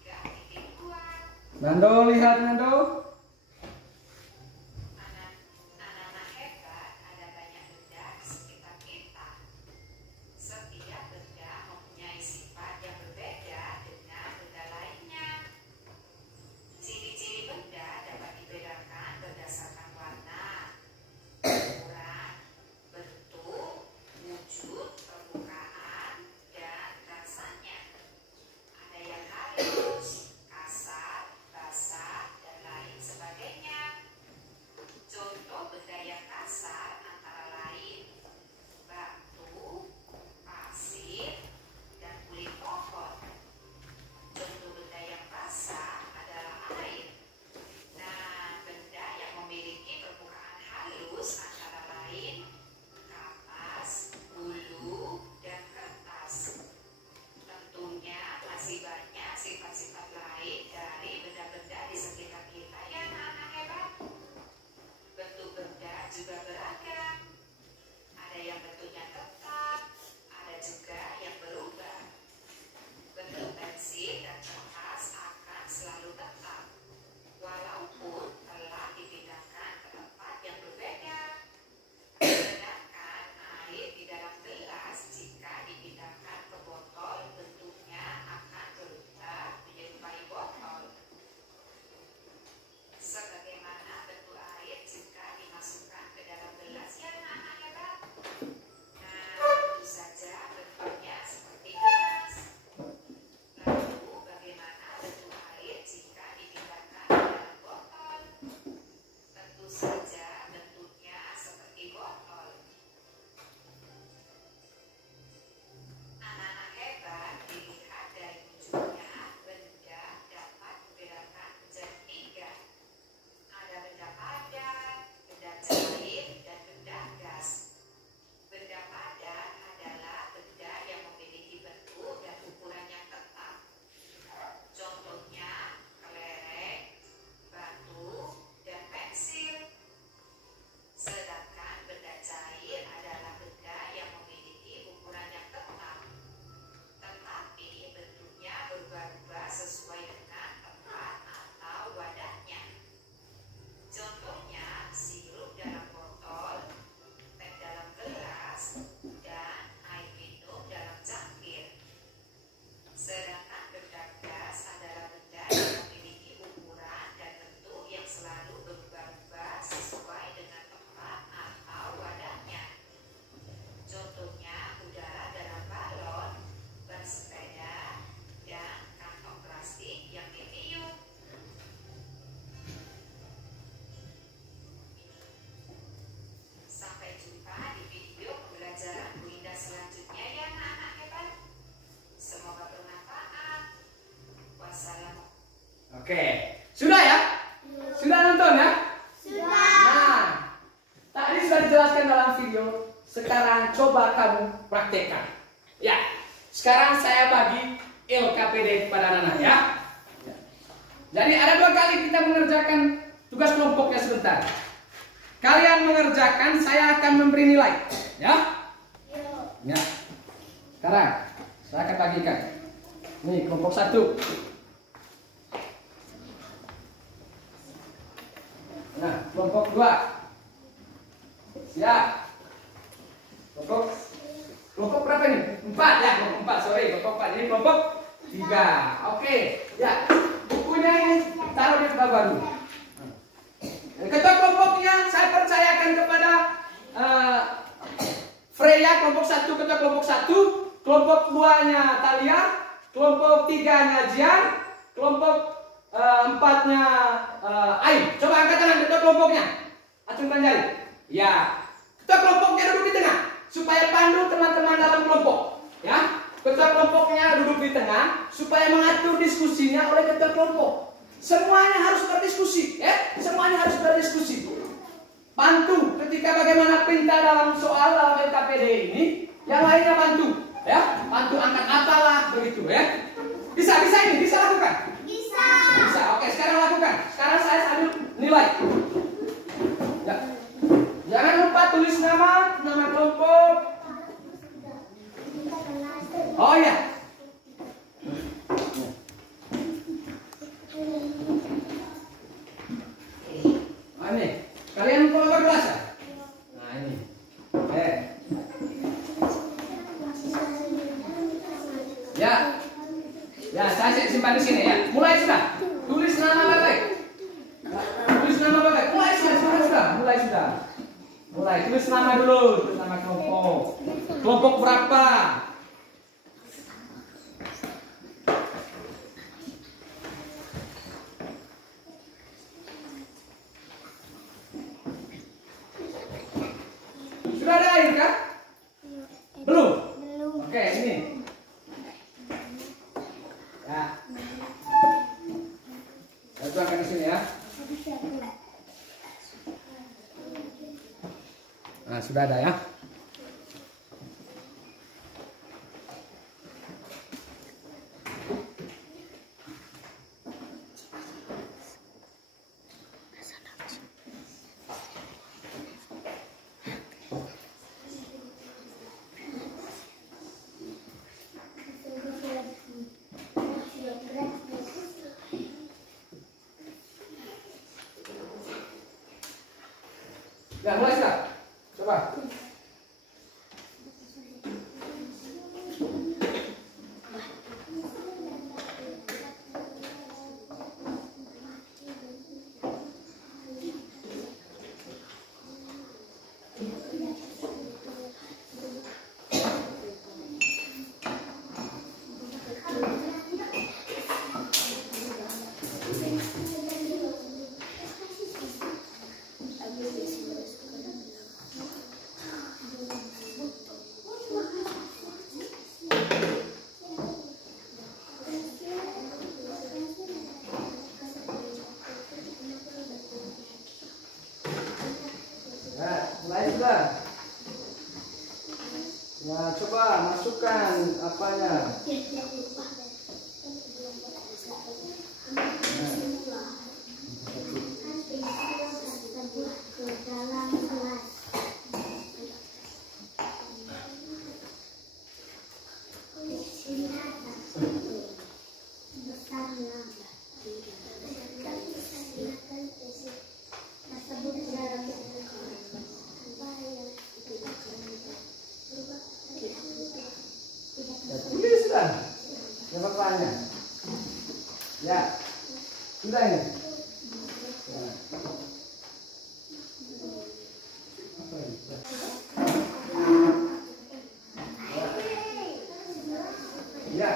3.2. Nando, lihat Nando. Anak-anak hebat, ada banyak benda di sekitar kita. Setiap benda mempunyai sifat yang berbeda dengan benda lainnya. Ciri-ciri benda dapat dibedakan berdasarkan warna, ukuran, bentuk, wujud, permukaan, dan rasanya. Ada yang halus, kasar, basah, dan lain coba kamu praktekkan. Ya, sekarang saya bagi LKPD kepada anak-anak ya. Jadi ada 2 kali kita mengerjakan tugas kelompoknya sebentar. Kalian mengerjakan, saya akan memberi nilai, ya. Ya. Sekarang saya akan bagikan. Nih kelompok 1. Nah, kelompok 2. Siap. Kelompok berapa ini? 4 ya, kelompok 4, sorry, kelompok 4. Ini kelompok 3. Oke, ya. Bukunya ini taruh di bawah dulu. Ketua kelompoknya saya percayakan kepada Freya, kelompok 1, ketua kelompok 1, kelompok 2-nya Talia, kelompok 3-nya Jian, kelompok 4-nya Ayu. Coba angkat tangan ketua kelompoknya. Acungkan jari. Ya. Ketua kelompoknya duduk di tengah supaya pandu teman-teman dalam kelompok. Ya. Ketua kelompoknya duduk di tengah supaya mengatur diskusinya oleh ketua kelompok. Semuanya harus berdiskusi, ya. Semuanya harus berdiskusi. Bantu ketika bagaimana perintah dalam soal dalam LKPD ini, yang lainnya bantu, ya. Bantu angkat apalah begitu, ya. Bisa ini, bisa lakukan. Bisa. Oke, sekarang lakukan. Sekarang saya sambil nilai. Ya. Jangan lupa tulis nama kelompok. Oh ya. Nah, ini. Kalian kelompok kelas ya? Nah, ini. Ya. Ya, saya simpan di sini ya. Mulai sudah. Tulis nama baik. Tulis nama baik. Mulai sudah. Mulai tulis nama dulu, tulis nama kelompok. Kelompok berapa? Sudah ada air kan? Belum. Oke, ini. Ya. Saya tuangkan di sini ya. Nah, sudah ada ya. Ya, mulai sudah. Coba. Mulai sudah. Ya, coba masukkan apanya. Ya, tulis sudah. Ya, bapaknya. Ya, sudah ini. Ya. Apa ini? Ya.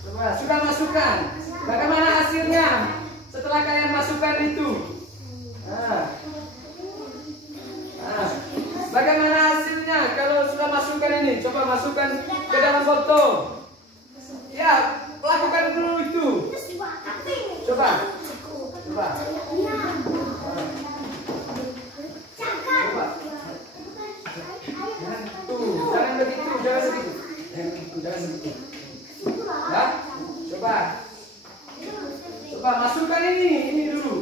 Coba, sudah masukkan. Bagaimana hasilnya kalau sudah masukkan ini? Coba masukkan ke dalam botol. Ya, lakukan dulu itu. Coba. Coba. Jangan begitu, jangan begitu. Jangan begitu. Ya, coba. Coba masukkan ini dulu.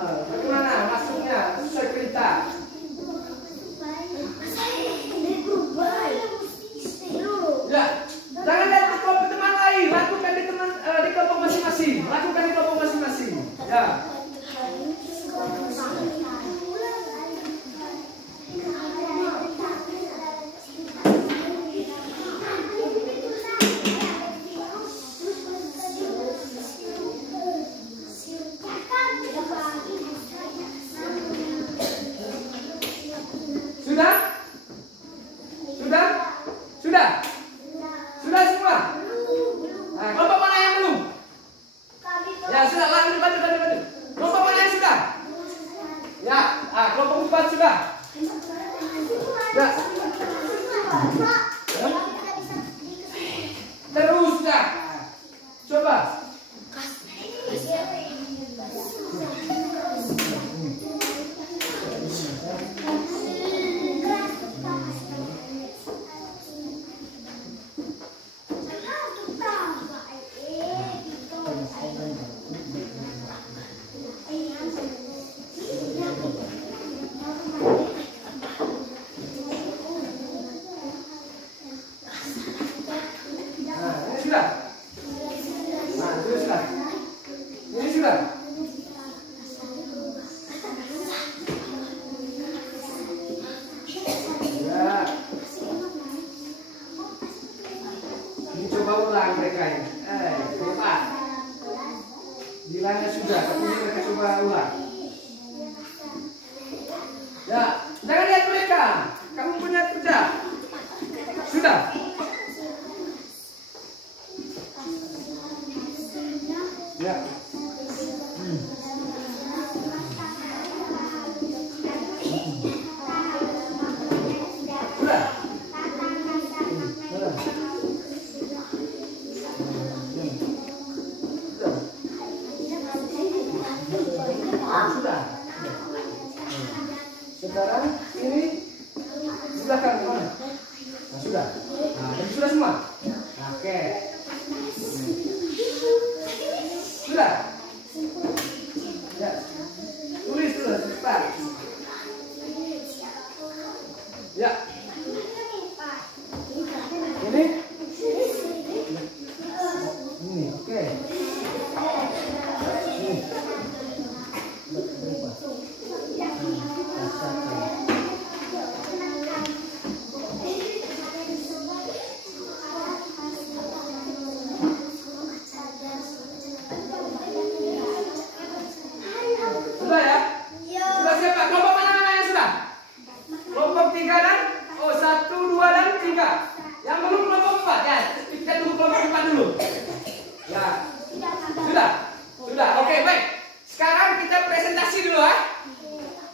Bagaimana masuknya? Sekerita. Ya, jangan lihat ke kelompok teman lain. Lakukan di kelompok masing-masing. Lakukan di kelompok masing-masing. Ya. Sudah semua? Nah, kelompok mana yang belum? Ya, sudah. Lanjut. Kelompok mana yang sudah? Ya, kelompok 4 sudah. Ya. Terus ya. Coba. Coba ulang mereka ini. Hebat. Bilangnya sudah, tapi mereka coba ulang. Ya, jangan lihat mereka. Kamu punya kerja. Sudah. Ya. Sudah. Sudah. Sekarang ini silakan kemana? Nah, sudah. Nah, jadi sudah semua. Oke. Sudah. Ya. Tulis dulu cepat. Ya. Ini. Ini, oke. Sudah ya? Sudah siapa? Kelompok mana yang sudah? Kelompok 3 dan 1, 2 dan 3. Yang belum kelompok 4 ya. Kita tunggu kelompok 4 dulu. Ya. Sudah. Oke, baik. Sekarang kita presentasi dulu ya.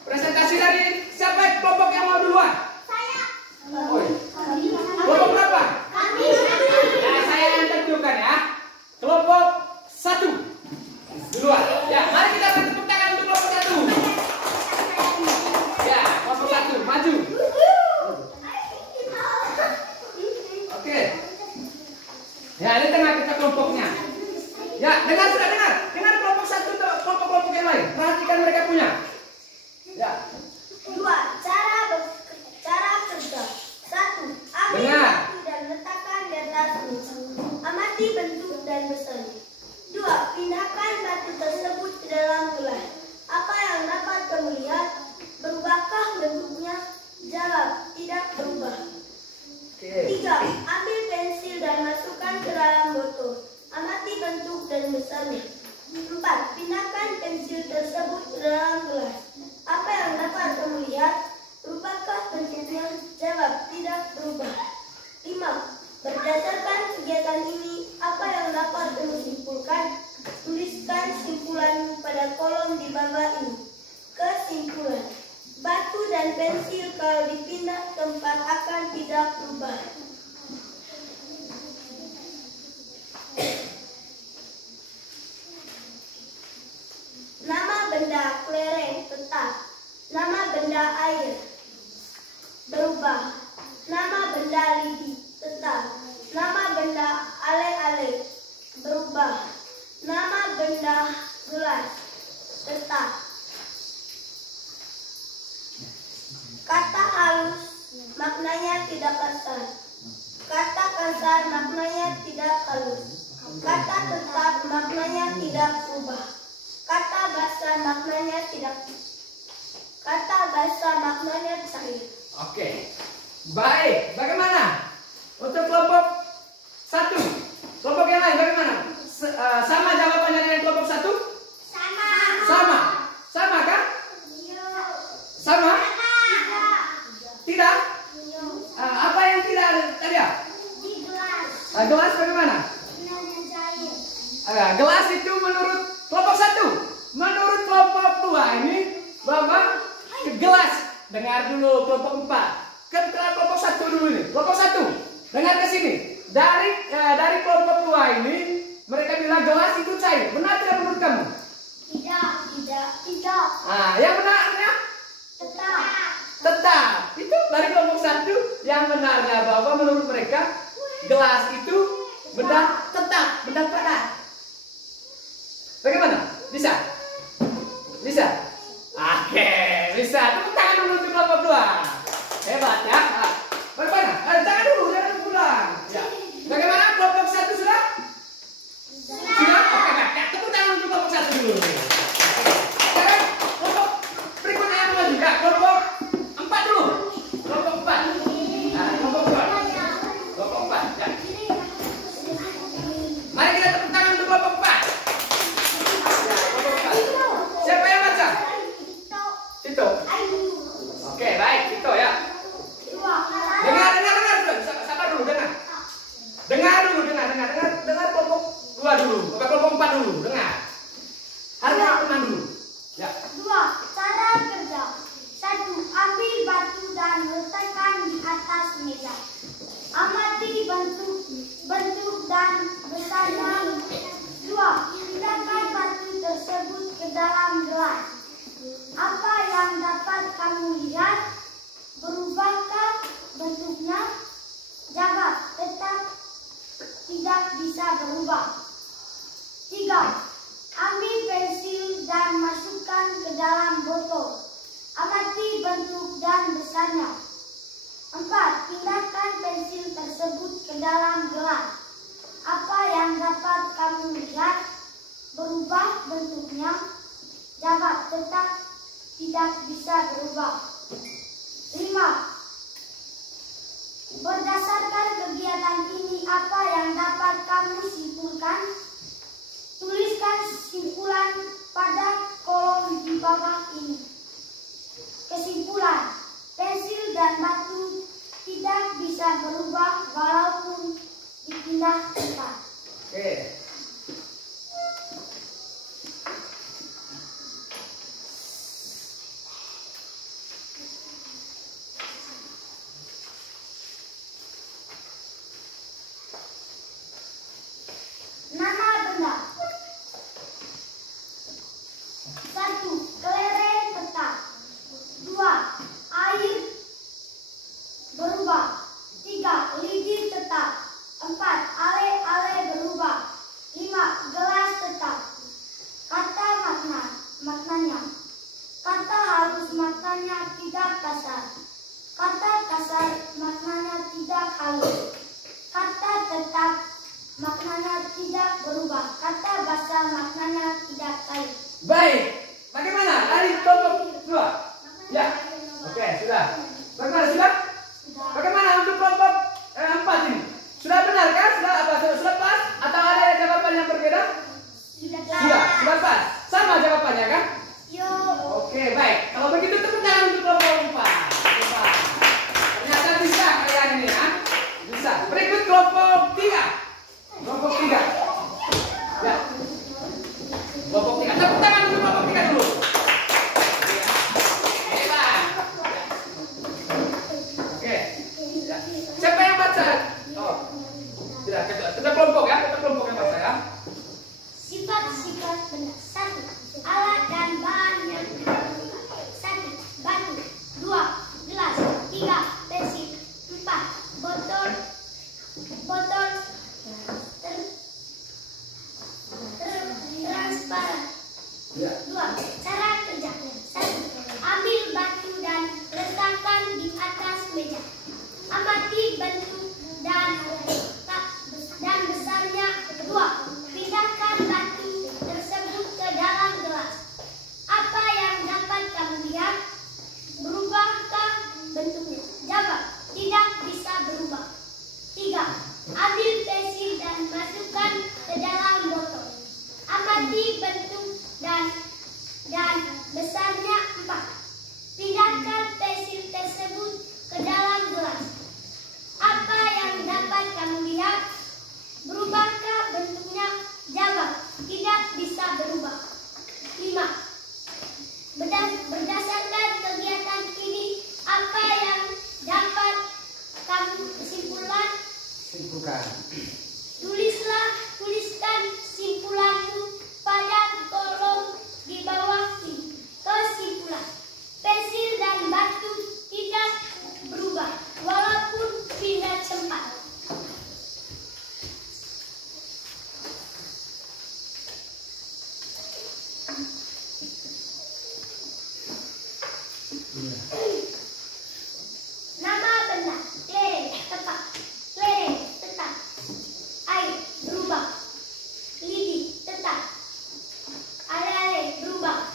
Presentasi dari siapa kelompok yang mau duluan? Saya. Oh, kelompok berapa? Nah, saya yang tentukan ya. Kelompok 1 duluan. Ya, mari kita beri tepuk tangan untuk kelompok 1. Ya, kelompok 1 maju. Oke. Ya, ini tengah kita kelompoknya. Ya, dengar kelompok 1 untuk kelompok yang lain. Perhatikan mereka punya. Ya. 2. Cara kerja. 1. Ambil Dengar. batu dan letakkan di atasnya. Amati bentuk dan besarnya. 2. Pindahkan batu tersebut ke dalam gulai. Apa yang dapat kamu lihat? Berubahkah bentuknya? Jawab, tidak berubah. 3. Ambil pensil dan masukkan ke dalam botol. Amati bentuk dan besarnya. 4. Pindahkan pensil tersebut ke dalam gelas. Apa yang dapat kamu lihat? Berubahkah bentuknya? Jawab, tidak berubah. 5. Berdasarkan kegiatan ini, apa yang dapat kamu simpulkan? Tuliskan simpulan pada kolom di bawah ini. Kesimpulan. Batu dan pensil kalau dipindah tempat akan tidak berubah. Nama benda kelereng tetap. Nama benda air berubah. Nama benda lidi tetap. Nama benda ale-ale berubah. Nama benda gelas tetap. Kata halus maknanya tidak kasar. Kata kasar maknanya tidak halus. Kata tetap maknanya tidak berubah. Kata basah maknanya tidak. Kata basah maknanya cair. Oke. Baik. Bagaimana? Untuk kelompok 1. Kelompok yang lain bagaimana? Sama jawabannya dengan kelompok 1? Sama. Sama. Sama kan? Sama? Tidak? Apa yang tidak tadi ya? Gelas bagaimana? Gelas itu menurut kelompok 1. Menurut kelompok 2 ini bahwa gelas. Dengar dulu kelompok 4. Kan kelompok 1 dulu ini. Kelompok 1. Dengar ke sini. Dari kelompok 2 ini mereka bilang gelas itu cair. Benar tidak menurut kamu? Tidak. Yang benarnya? Tetap. Itu dari kelompok 1 yang benarnya bahwa menurut mereka gelas itu benda tetap, benda padat. Bagaimana? Bisa? Bisa? Oke, bisa. Tepuk tangan dulu untuk kelompok 2. Hebat ya. Bagaimana? Tangan dulu, jangan pulang. Ya. Bagaimana? Kelompok 1 sudah? Sudah? Oke, baik. Ya, tepuk tangan untuk kelompok 1 dulu. Sekarang kelompok berikutnya yang maju. Ya, kelompok 4 dulu. Kelompok 4. Nah, kelompok 4. Kelompok 4. Ya. Mari kita tepuk tangan untuk kelompok 4. Ya, kelompok 4. Siapa yang baca? Tito. Oke, baik. Tito ya. Dengar. Sabar dulu, dengar. Dengar kelompok 2 dulu. Kelompok 4 dulu, dengar. Harga teman dulu. Ya. 2. Cara kerja. 1. Ambil batu dan letakkan di atas meja. Amati bentuk dan besarnya. 2. Pindahkan batu tersebut ke dalam gelas. Apa yang dapat kamu lihat? Berubahkah bentuknya? Jawab, tetap tidak bisa berubah. 3. Ambil pensil dan masukkan ke dalam botol. Amati bentuk dan besarnya. 4. Pindahkan pensil tersebut ke dalam gelas. Apa yang dapat kamu lihat? Berubah bentuknya? Jawab, tetap tidak bisa berubah. 5. Berdasarkan kegiatan ini, apa yang dapat kamu simpulkan? Tuliskan simpulan pada kolom di bawah ini. Kesimpulan, pensil dan batu tidak bisa berubah walaupun dipindah tempat. Oke. Nama benda. 1. Kelereng tetap. 2. Air berubah. 3. Lidi tetap. 4. Ale-ale berubah. 5. Gelas tetap. Kata maknanya. Kata halus maknanya tidak kasar. Kata kasar maknanya tidak halus. Kata tetap maknanya tidak berubah. Kata basah maknanya tidak cair. Baik. Bagaimana? Dari kelompok 2. Ya. Oke, sudah. Bagaimana sudah? Bagaimana untuk kelompok 4 ini? Sudah benar kan? Sudah pas? Atau ada jawaban yang berbeda? Sudah pas. Sama jawabannya kan? Oke, baik. Kalau begitu tepuk tangan untuk kelompok 4. Ternyata bisa kalian ini ya. Bisa. Berikut kelompok 3. Kelompok 3. Ya. Kelompok bentuk dan besarnya. 2. Pindahkan batu tersebut ke dalam gelas. Apa yang dapat kamu lihat? Berubahkah bentuknya? Jawab, tidak bisa berubah. 3. Ambil pensil dan masukkan ke dalam botol. Amati bentuk dan besarnya. 4. Pindahkan pensil tersebut ke dalam gelas. Apa yang dapat kamu lihat? Berubahkah bentuknya? Jawab, tidak bisa berubah. 5. Berdasarkan kegiatan ini, apa yang dapat kamu simpulkan? Tuliskan simpulanmu pada kolom di bawah ini. Kesimpulan, pensil dan batu tidak berubah walaupun pindah tempat. Nama benda, kelereng tetap. Air berubah. Lidi tetap. Ale-ale berubah.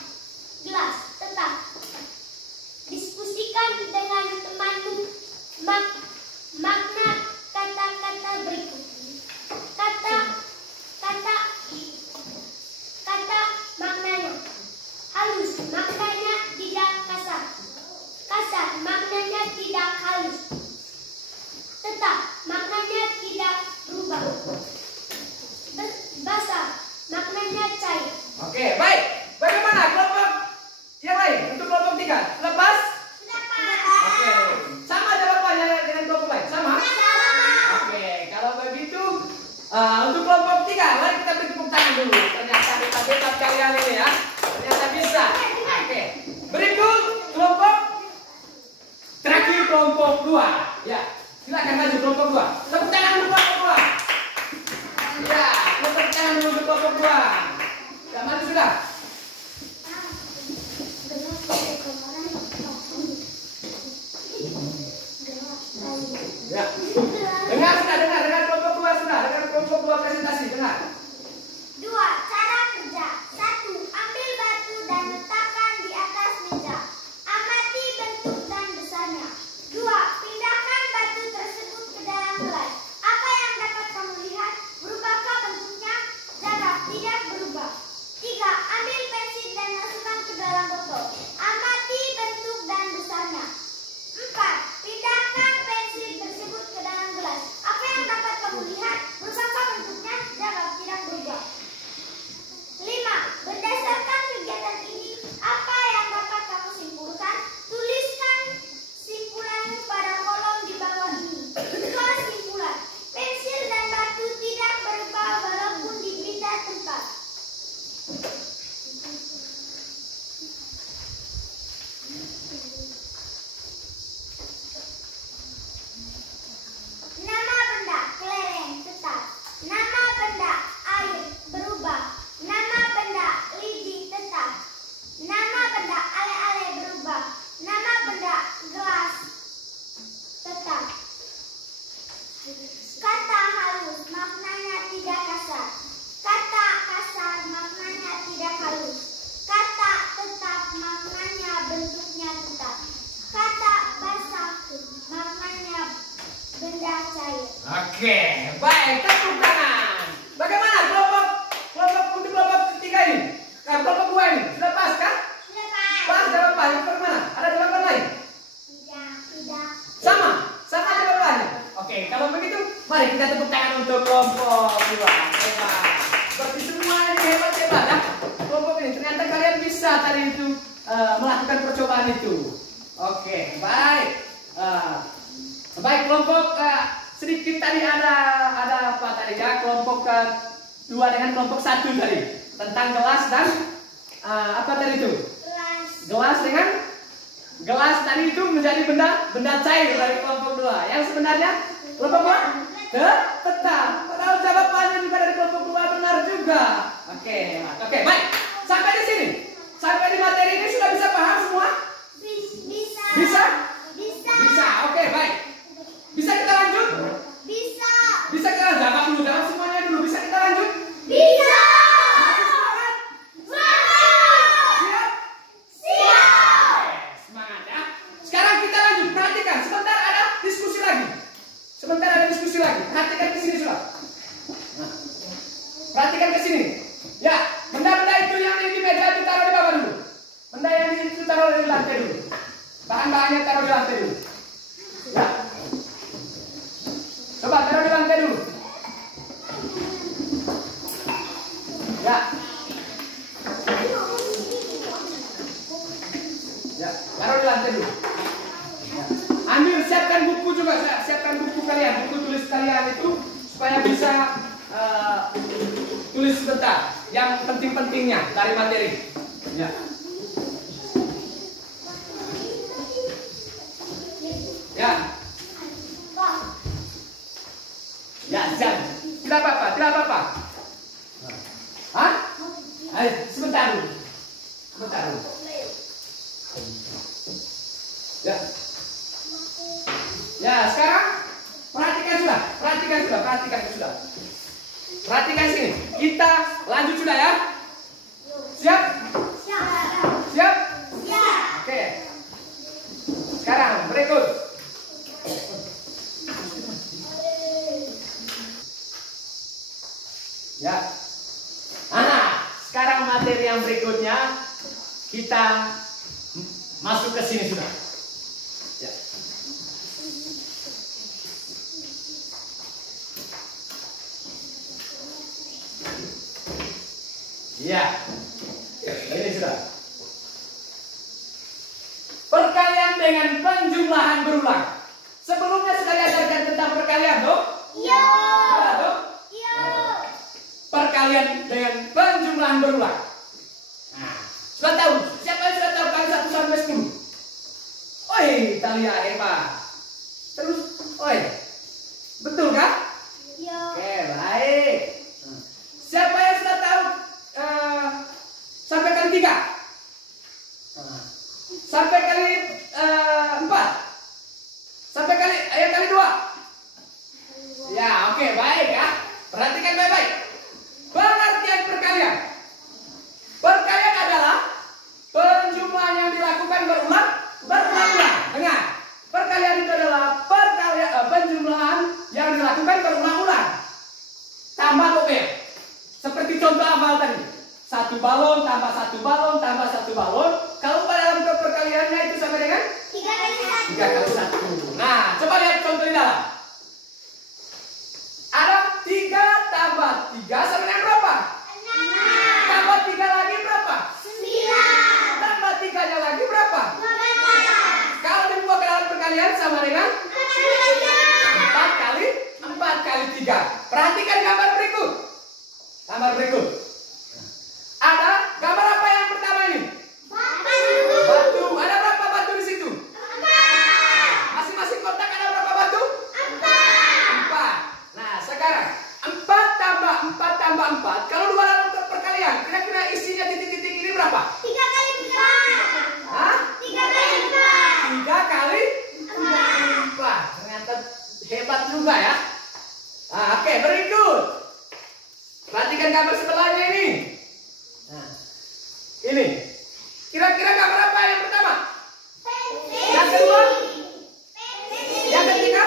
Gelas tetap. Diskusikan dengan temanmu makna kata-kata berikut. Kata maknanya. Halus, maknanya tidak kasar. Kasar, maknanya tidak halus. Tetap, maknanya tidak berubah. Basah, maknanya cair. Oke, baik. Bagaimana kelompok yang lain untuk kelompok 3? Lepas? Oke. Sama jawabannya dengan kelompok lain? Sama? Oke, kalau begitu untuk kelompok 3, mari kita beri tepuk tangan dulu. Ternyata hebat kalian ini ya. Ternyata bisa. Oke. Berikut kelompok terakhir, kelompok 2. Ya, silakan maju kelompok 2. Tepuk tangan dulu kelompok 2. Ya, tepuk tangan dulu untuk kelompok 2. Ya, maju sudah. Ya. Dengar kelompok 2 sudah. Dengar kelompok 2 presentasi, dengar. 2. Cara kerja. 1. Ambil batu dan letakkan di atas meja. Amati bentuk dan besarnya. 2. Pindahkan batu tersebut ke dalam gelas. Apa yang dapat kamu lihat? Berubahkah bentuknya? Jawab, tidak berubah. 3. Ambil pensil dan masukkan ke dalam botol. Amati bentuk dan besarnya. 4. Pindahkan pensil tersebut ke dalam gelas. Apa yang dapat kamu lihat? Berubahkah bentuknya? Jawab, tidak berubah. 5. Berdasarkan kegiatan ini, apa yang dapat kamu simpulkan? Tuliskan simpulanmu pada kolom di bawah ini. Kesimpulan, pensil dan batu tidak berubah walaupun dipindah tempat. Nama benda, kelereng tetap. Nama benda, air berubah. Nama benda, lidi tetap. Nama benda, ale-ale berubah. Nama benda, gelas tetap. Kata halus, maknanya tidak kasar. Kata kasar, maknanya tidak halus. Kata tetap, maknanya bentuknya tetap. Kata basah, maknanya benda cair. Oke, baik, tepuk tangan. Bagaimana kelompok untuk kelompok 3 ini? Kelompok 2 ini sudah pas kan? Sudah, Pak. Pas jawabannya. Bagaimana? Ada jawaban lain? Tidak. Sama jawabannya. Oke, kalau begitu mari kita tepuk tangan untuk kelompok 2. Hebat. Seperti semua ini hebat ya. Kelompok ini ternyata kalian bisa tadi itu melakukan percobaan itu. Oke, baik. Baik, kelompok sedikit tadi ada apa tadi ya? Kelompok 2 dengan kelompok 1 tadi tentang gelas dan apa tadi itu? Gelas tadi itu menjadi benda cair dari kelompok 2. Yang sebenarnya kelompok 2 tetap. Padahal jawabannya juga dari kelompok 2 benar juga. Oke, baik. Sampai di sini. Sampai di materi ini sudah bisa paham semua? Bisa. Bisa? Bisa. Oke, baik. Bisa kita lanjut? perhatikan ke sini sudah. Nah, perhatikan ke sini. Ya, benda-benda itu yang di meja itu taruh di bawah dulu. Benda yang itu taruh di lantai dulu. Bahan-bahannya taruh di lantai dulu. Ya. Coba taruh di lantai dulu. Ya. Ya, taruh di lantai dulu. Ya. Ambil, siapkan buku juga, siapkan buku kalian, buku tulis kalian itu supaya bisa tulis sebentar yang penting-pentingnya dari materi. Ya. Ya. Ya, siap. Tidak apa-apa, tidak apa-apa. Hah? Ayo, sebentar dulu. Sebentar dulu. Ya. Ya, sekarang perhatikan sudah. Perhatikan sini. Kita lanjut sudah ya. Siap? Siap? Oke. Sekarang berikut. Ya. Sekarang materi yang berikutnya kita masuk ke sini sudah. Ya. Ya. Ini sudah. Perkalian dengan penjumlahan berulang. Sebelumnya sudah diajarkan tentang perkalian, dong? Iya. Sudah, dong? Iya. Perkalian dengan penjumlahan berulang. Nah, sudah tahu? Siapa yang sudah tahu kali 1 sampai 10? Oi, Talia hebat. Terus, oi, betul kan? Iya. Oke, baik. Siapa yang sudah tahu sampai kali 3? Sampai kali 4? Sampai kali 2? Ya, oke, baik ya. Perhatikan baik-baik. Pengertian perkalian. Perkalian adalah penjumlahan yang dilakukan berulang-ulang. Dengar. Perkalian itu adalah penjumlahan yang dilakukan berulang-ulang. Tambah lebih. Seperti contoh awal tadi. 1 balon tambah 1 balon tambah 1 balon. Kalau pada dalam perkaliannya itu sama dengan 3 kali 1. 3 kali 1. Nah, coba lihat contoh di dalam. Ada 3 tambah 3 sama dengan berapa? 6. Tambah 3 lagi berapa? 9. Tambah 3-nya lagi berapa? 12. Kalau dibuat ke dalam perkalian sama dengan 4 kali 3. Perhatikan gambar berikut. Ada gambar apa yang pertama ini? Batu. Ada berapa batu di situ? 4. Masing-masing kotak ada berapa batu? 4. Nah, sekarang 4 tambah 4. Kalau dua dalam perkalian, kira-kira isinya titik-titik ini berapa? 3 kali 4. Hah? 3 kali 4. 3 kali 4. Ternyata hebat juga ya. Nah, oke, berikut. Perhatikan gambar sebelahnya ini. Nah, ini. Kira-kira gambar apa yang pertama? Yang kedua? Yang ketiga?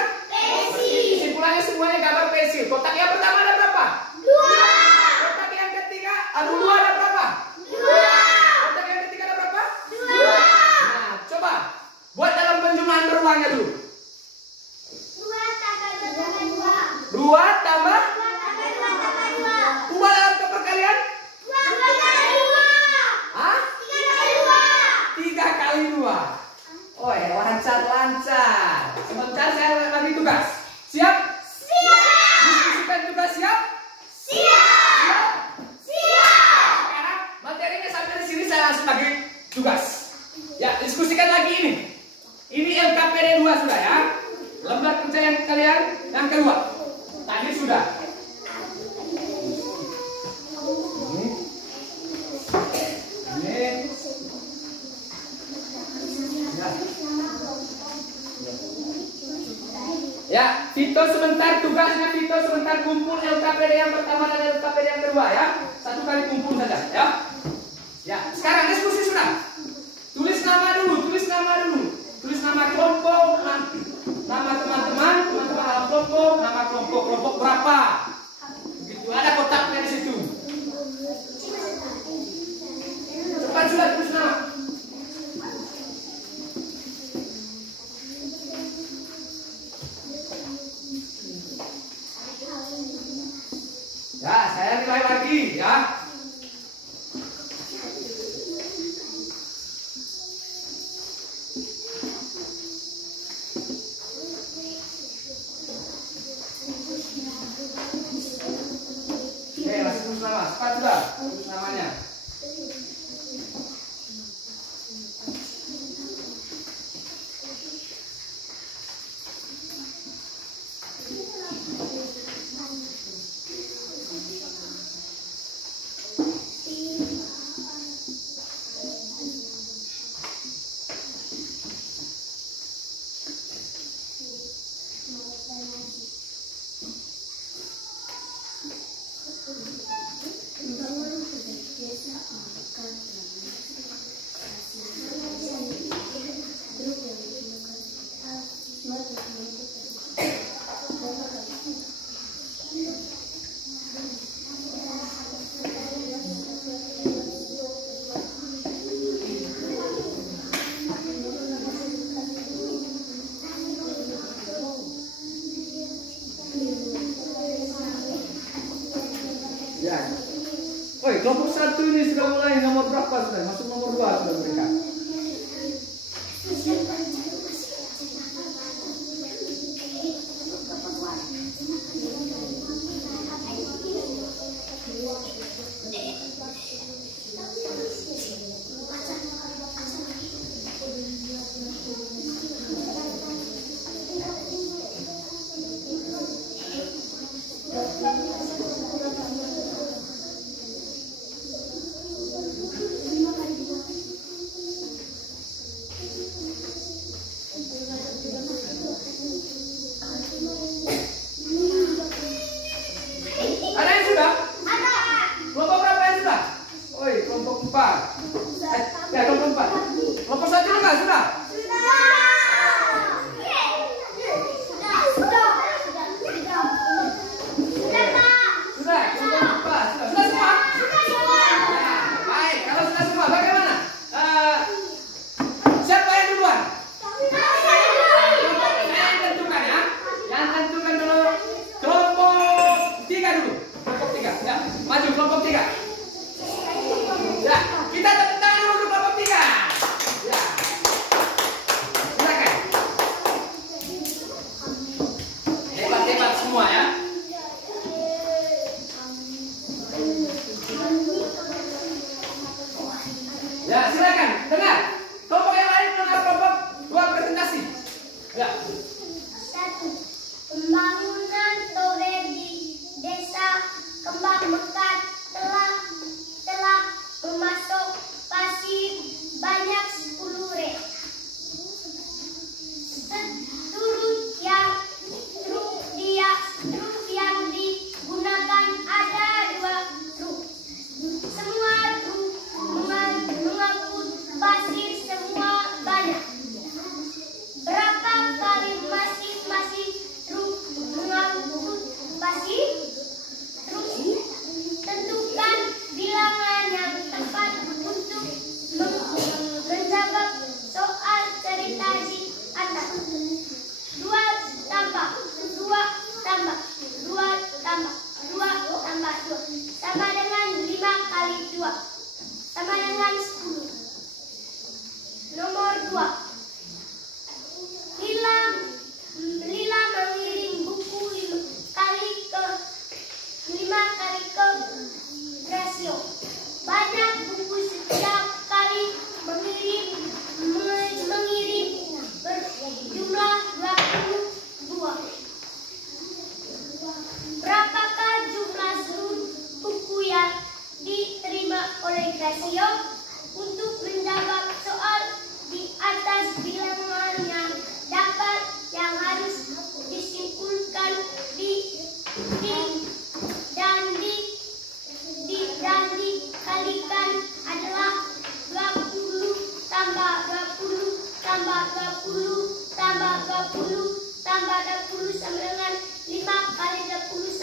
Kesimpulannya semuanya gambar pensil. Kotak yang pertama ada berapa? 2. Kotak yang ketiga, 2 ada berapa? 2. Kotak yang ketiga ada berapa? 2. Nah, coba buat dalam penjumlahan berulangnya dulu. 2 tambah 2 tambah 2. 2 tambah 2 tambah 2 tambah 2. ubah dalam keperkalian? 2 kali 2. Hah? 3 kali 3 kali 2. Oh ya, lancar. Sebentar saya bagi tugas. Siap? 2. Diskusikan tugas siap? Siap. Sekarang materinya sampai di sini saya langsung bagi tugas. Ya, diskusikan lagi ini. Ini LKPD 2 sudah ya. Lembar pencarian kalian yang kedua. Tadi sudah. Ini. Ya, Vito sebentar, tugasnya Vito sebentar kumpul LKPD yang pertama dan LKPD yang kedua ya. 1 kali kumpul saja ya. Ya, sekarang diskusi sudah. Tulis nama dulu. Tulis nama kelompok, nama teman-teman dalam kelompok, nama kelompok kelompok berapa? Begitu, ada kotaknya di situ. Cepat sudah tulis nama. Ya, saya nilai lagi ya. Masih tulis nama, cepat sudah tulis namanya. Ya. Oi, kelompok 1 ini sudah mulai nomor berapa sudah? Masuk nomor 2 sudah mereka. Ya, silakan. Dengar. Kelompok yang lain mengenal kelompok 2 presentasi. Ya. 1. Pembangunan tower di Desa Kembang Mekat telah memasok pasir banyak 10 rek. Truk yang digunakan ada 2 truk. Semua truk mengangkut pasir semua banyak. Berapa kali masing-masing truk mengangkut pasir? Tentukan bilangan yang tepat untuk menjawab soal cerita di atas. 2 tambah 2 tambah 2 tambah 2 tambah 2 sama dengan 5 kali 2 sama dengan 10. Nomor 2. Lila mengirim buku 5 kali ke rasio. Banyak buku setiap kali mengirim berjumlah 22. Berapakah jumlah seluruh buku yang diterima oleh rasio? Untuk menjawab soal di atas, bilangan yang harus disimpulkan dan dikalikan adalah 20 tambah 20 tambah 20 tambah 20 tambah 20 sama dengan 5 kali 20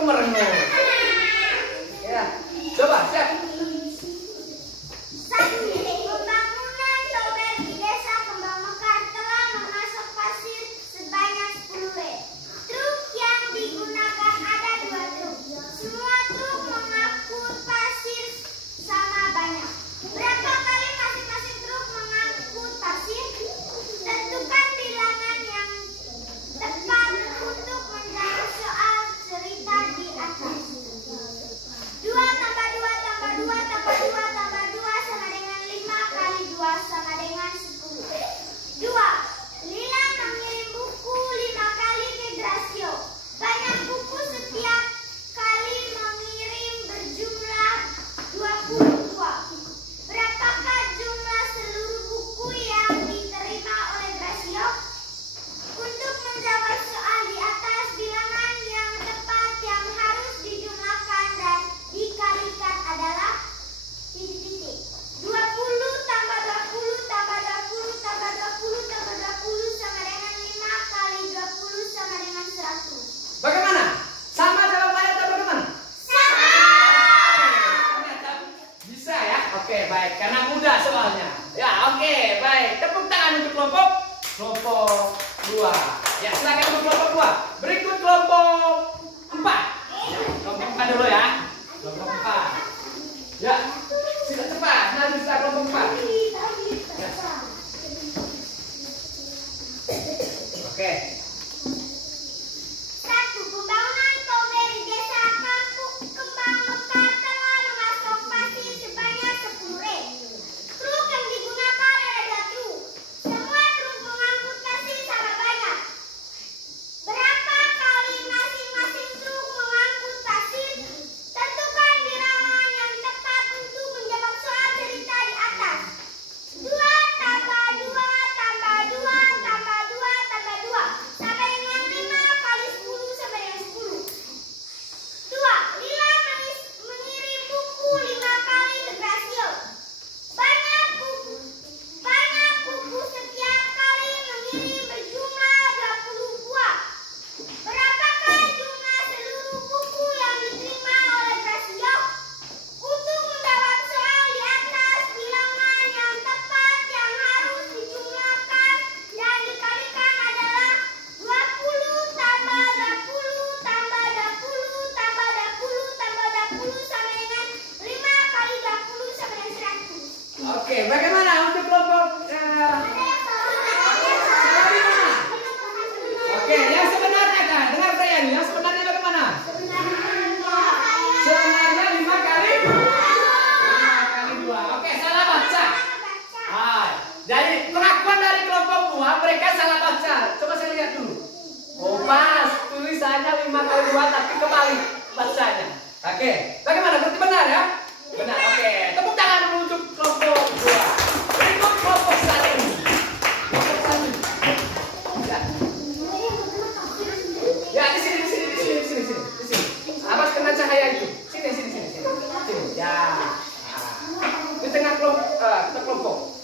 kok merenung. Ya, coba siap. Pembangunan tower di desa Kembang Mekar telah memasok pasir sebanyak 10 truk yang digunakan ada 2 truk. Semua truk mengangkut pasir sama banyak. Berapa kali masing-masing truk mengangkut pasir? Tentukan bilangan yang tepat untuk menjawab soal cerita di atas. 2 tambah 2 tambah 2 tambah 2 tambah 2 sama dengan 5 kali 2 sama dengan 10. 2. Lila mengirim buku 5 kali ke Gracio. Banyak buku setiap kali mengirim berjumlah 22. Berapakah jumlah seluruh buku yang diterima oleh Gracio? Untuk menjawab soal di atas, bilangan yang tepat yang harus dijumlahkan dan dikalikan adalah 20 tambah 20 tambah 20 tambah 20 tambah 20 sama dengan 5 kali 20 sama dengan 100. Bagaimana? Sama jawabannya atau bagaimana? Sama. Ternyata bisa ya. Oke, baik. Karena mudah soalnya. Ya, oke, baik. Tepuk tangan untuk kelompok 2. Ya, silakan untuk kelompok 2. Berikut kelompok 4. Ya, kelompok 4 dulu ya. Kelompok 4. Ya, sudah cepat. Nanti sudah kelompok 4. Oke. 1. Pembangunan tower di desa Kembang Mekar telah memasok pasir sebanyak 10 truk yang digunakan ada 2 truk. Semua truk mengangkut pasir sama banyak. Berapa kali masing-masing truk mengangkut pasir? Tentukan bilangan yang tepat untuk menjawab soal cerita di atas. 2 tambah 2 tambah 2 tambah 2 tambah 2 sama dengan 5 kali 10 sama dengan 10. 2. Lila mengirim buku 5 kali ke Gracio. Banyak buku setiap kali mengirim berjumlah 20 buah. Berapakah jumlah seluruh buku yang diterima oleh Gracio? Untuk menjawab soal di atas, bilangan yang tepat yang harus dijumlahkan dan dikalikan adalah 20 tambah 20 tambah 20 tambah 20 tambah 20 sama dengan 5 kali 20 sama dengan 100. Oke, bagaimana untuk kelompok Oke, yang sebenarnya kan, dengar saya nih, yang sebenarnya bagaimana? Sebenarnya 5 kali 2. Oke, salah baca. Jadi pengakuan dari kelompok 2, mereka salah baca. Coba saya lihat dulu. Oh, pas tulisannya 5 kali 2 tapi kebalik bacanya. Oke, bagaimana? Berarti benar ya? Benar. Oke, tepuk tangan dulu untuk kelompok 2. Berikut kelompok 1. Kelompok 1. Ya. Ya, di sini. Awas kena cahaya itu. Sini. Ya. Di tengah kelompok.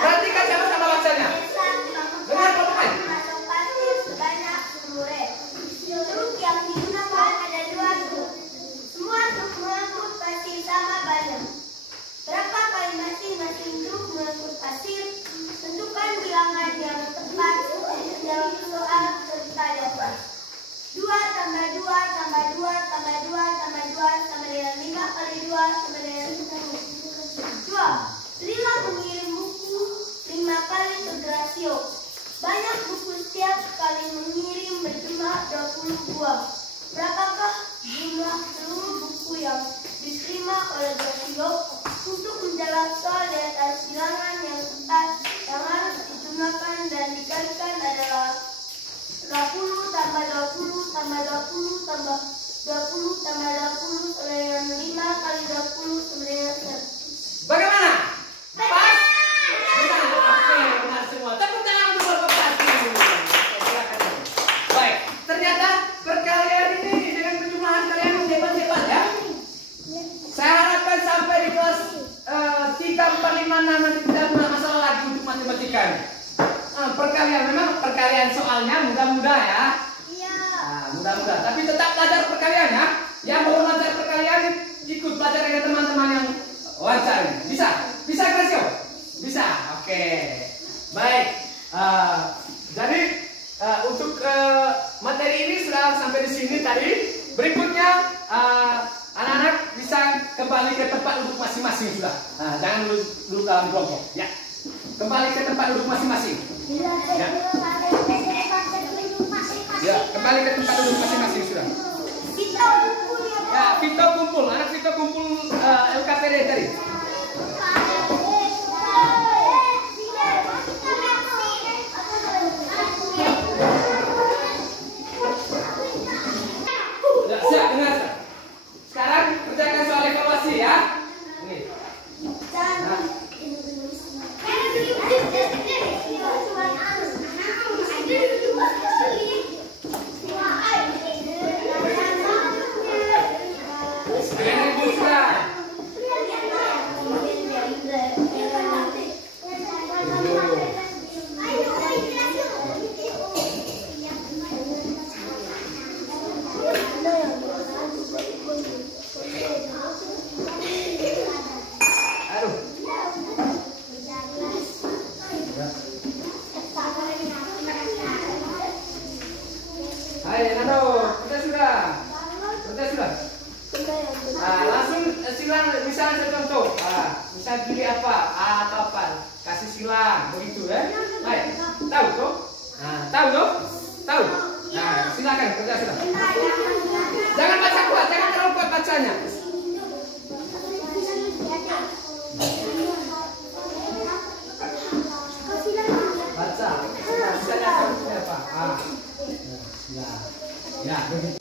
Perhatikan sama-sama bacanya. Dengar kelompoknya. Masuk pasir sebanyak 10 truk yang digunakan ada 2 truk. Semua truk mengangkut pasir sama banyak. Berapa kali masing-masing truk mengangkut pasir? Tentukan bilangan yang tepat untuk menjawab soal cerita di atas. 2 tambah 2 tambah 2 tambah 2 tambah 2 sama dengan 5 kali 2 sama dengan 10. 2. Lila mengirim buku 5 kali ke Gracio. Banyak buku setiap kali mengirim berjumlah 20 buah. Berapakah jumlah seluruh buku yang diterima oleh Gracio? Untuk menjawab soal di atas, bilangan yang tepat yang harus dijumlahkan dan dikalikan adalah 20 tambah 20 tambah 20 tambah 20 tambah 20 sama dengan 5 kali 20 sama dengan 100. Bagaimana? Pas? Benar. Oke, benar semua. Tepuk tangan untuk kelompok 1. Oke, silakan. Baik, ternyata perkalian ini dengan penjumlahan kalian yang hebat-hebat ya. Saya harapkan sampai di kelas 3, 4, 5, 6 nanti tidak ada masalah lagi untuk matematika. Perkalian memang perkalian soalnya mudah-mudah ya. Iya. Nah, mudah-mudah. Tapi tetap ke teman-teman yang wawancara ini. Bisa? Bisa Gracio? Bisa. Oke. Baik. Jadi untuk materi ini sudah sampai di sini tadi. Berikutnya anak-anak bisa kembali ke tempat duduk masing-masing sudah. Jangan duduk dalam kelompok. Ya. Kembali ke tempat duduk masing-masing. Ya. Ya, kembali ke tempat duduk masing-masing sudah. Ya, Vito kumpul, anak Vito kumpul LKPD tadi. Ya, siap, dengar. Sekarang kerjakan soal evaluasi ya. Ini. Nah. Hai, Nado, kita sudah. Langsung silang, misalnya contoh. Misal pilih apa? A atau apa? Kasih silang, begitu ya. Baik, tahu toh? Tahu toh? Tahu. Silakan kerja sudah. Jangan baca kuat, jangan terlalu kuat bacanya. Baca. Misalnya apa? Ya, begitu.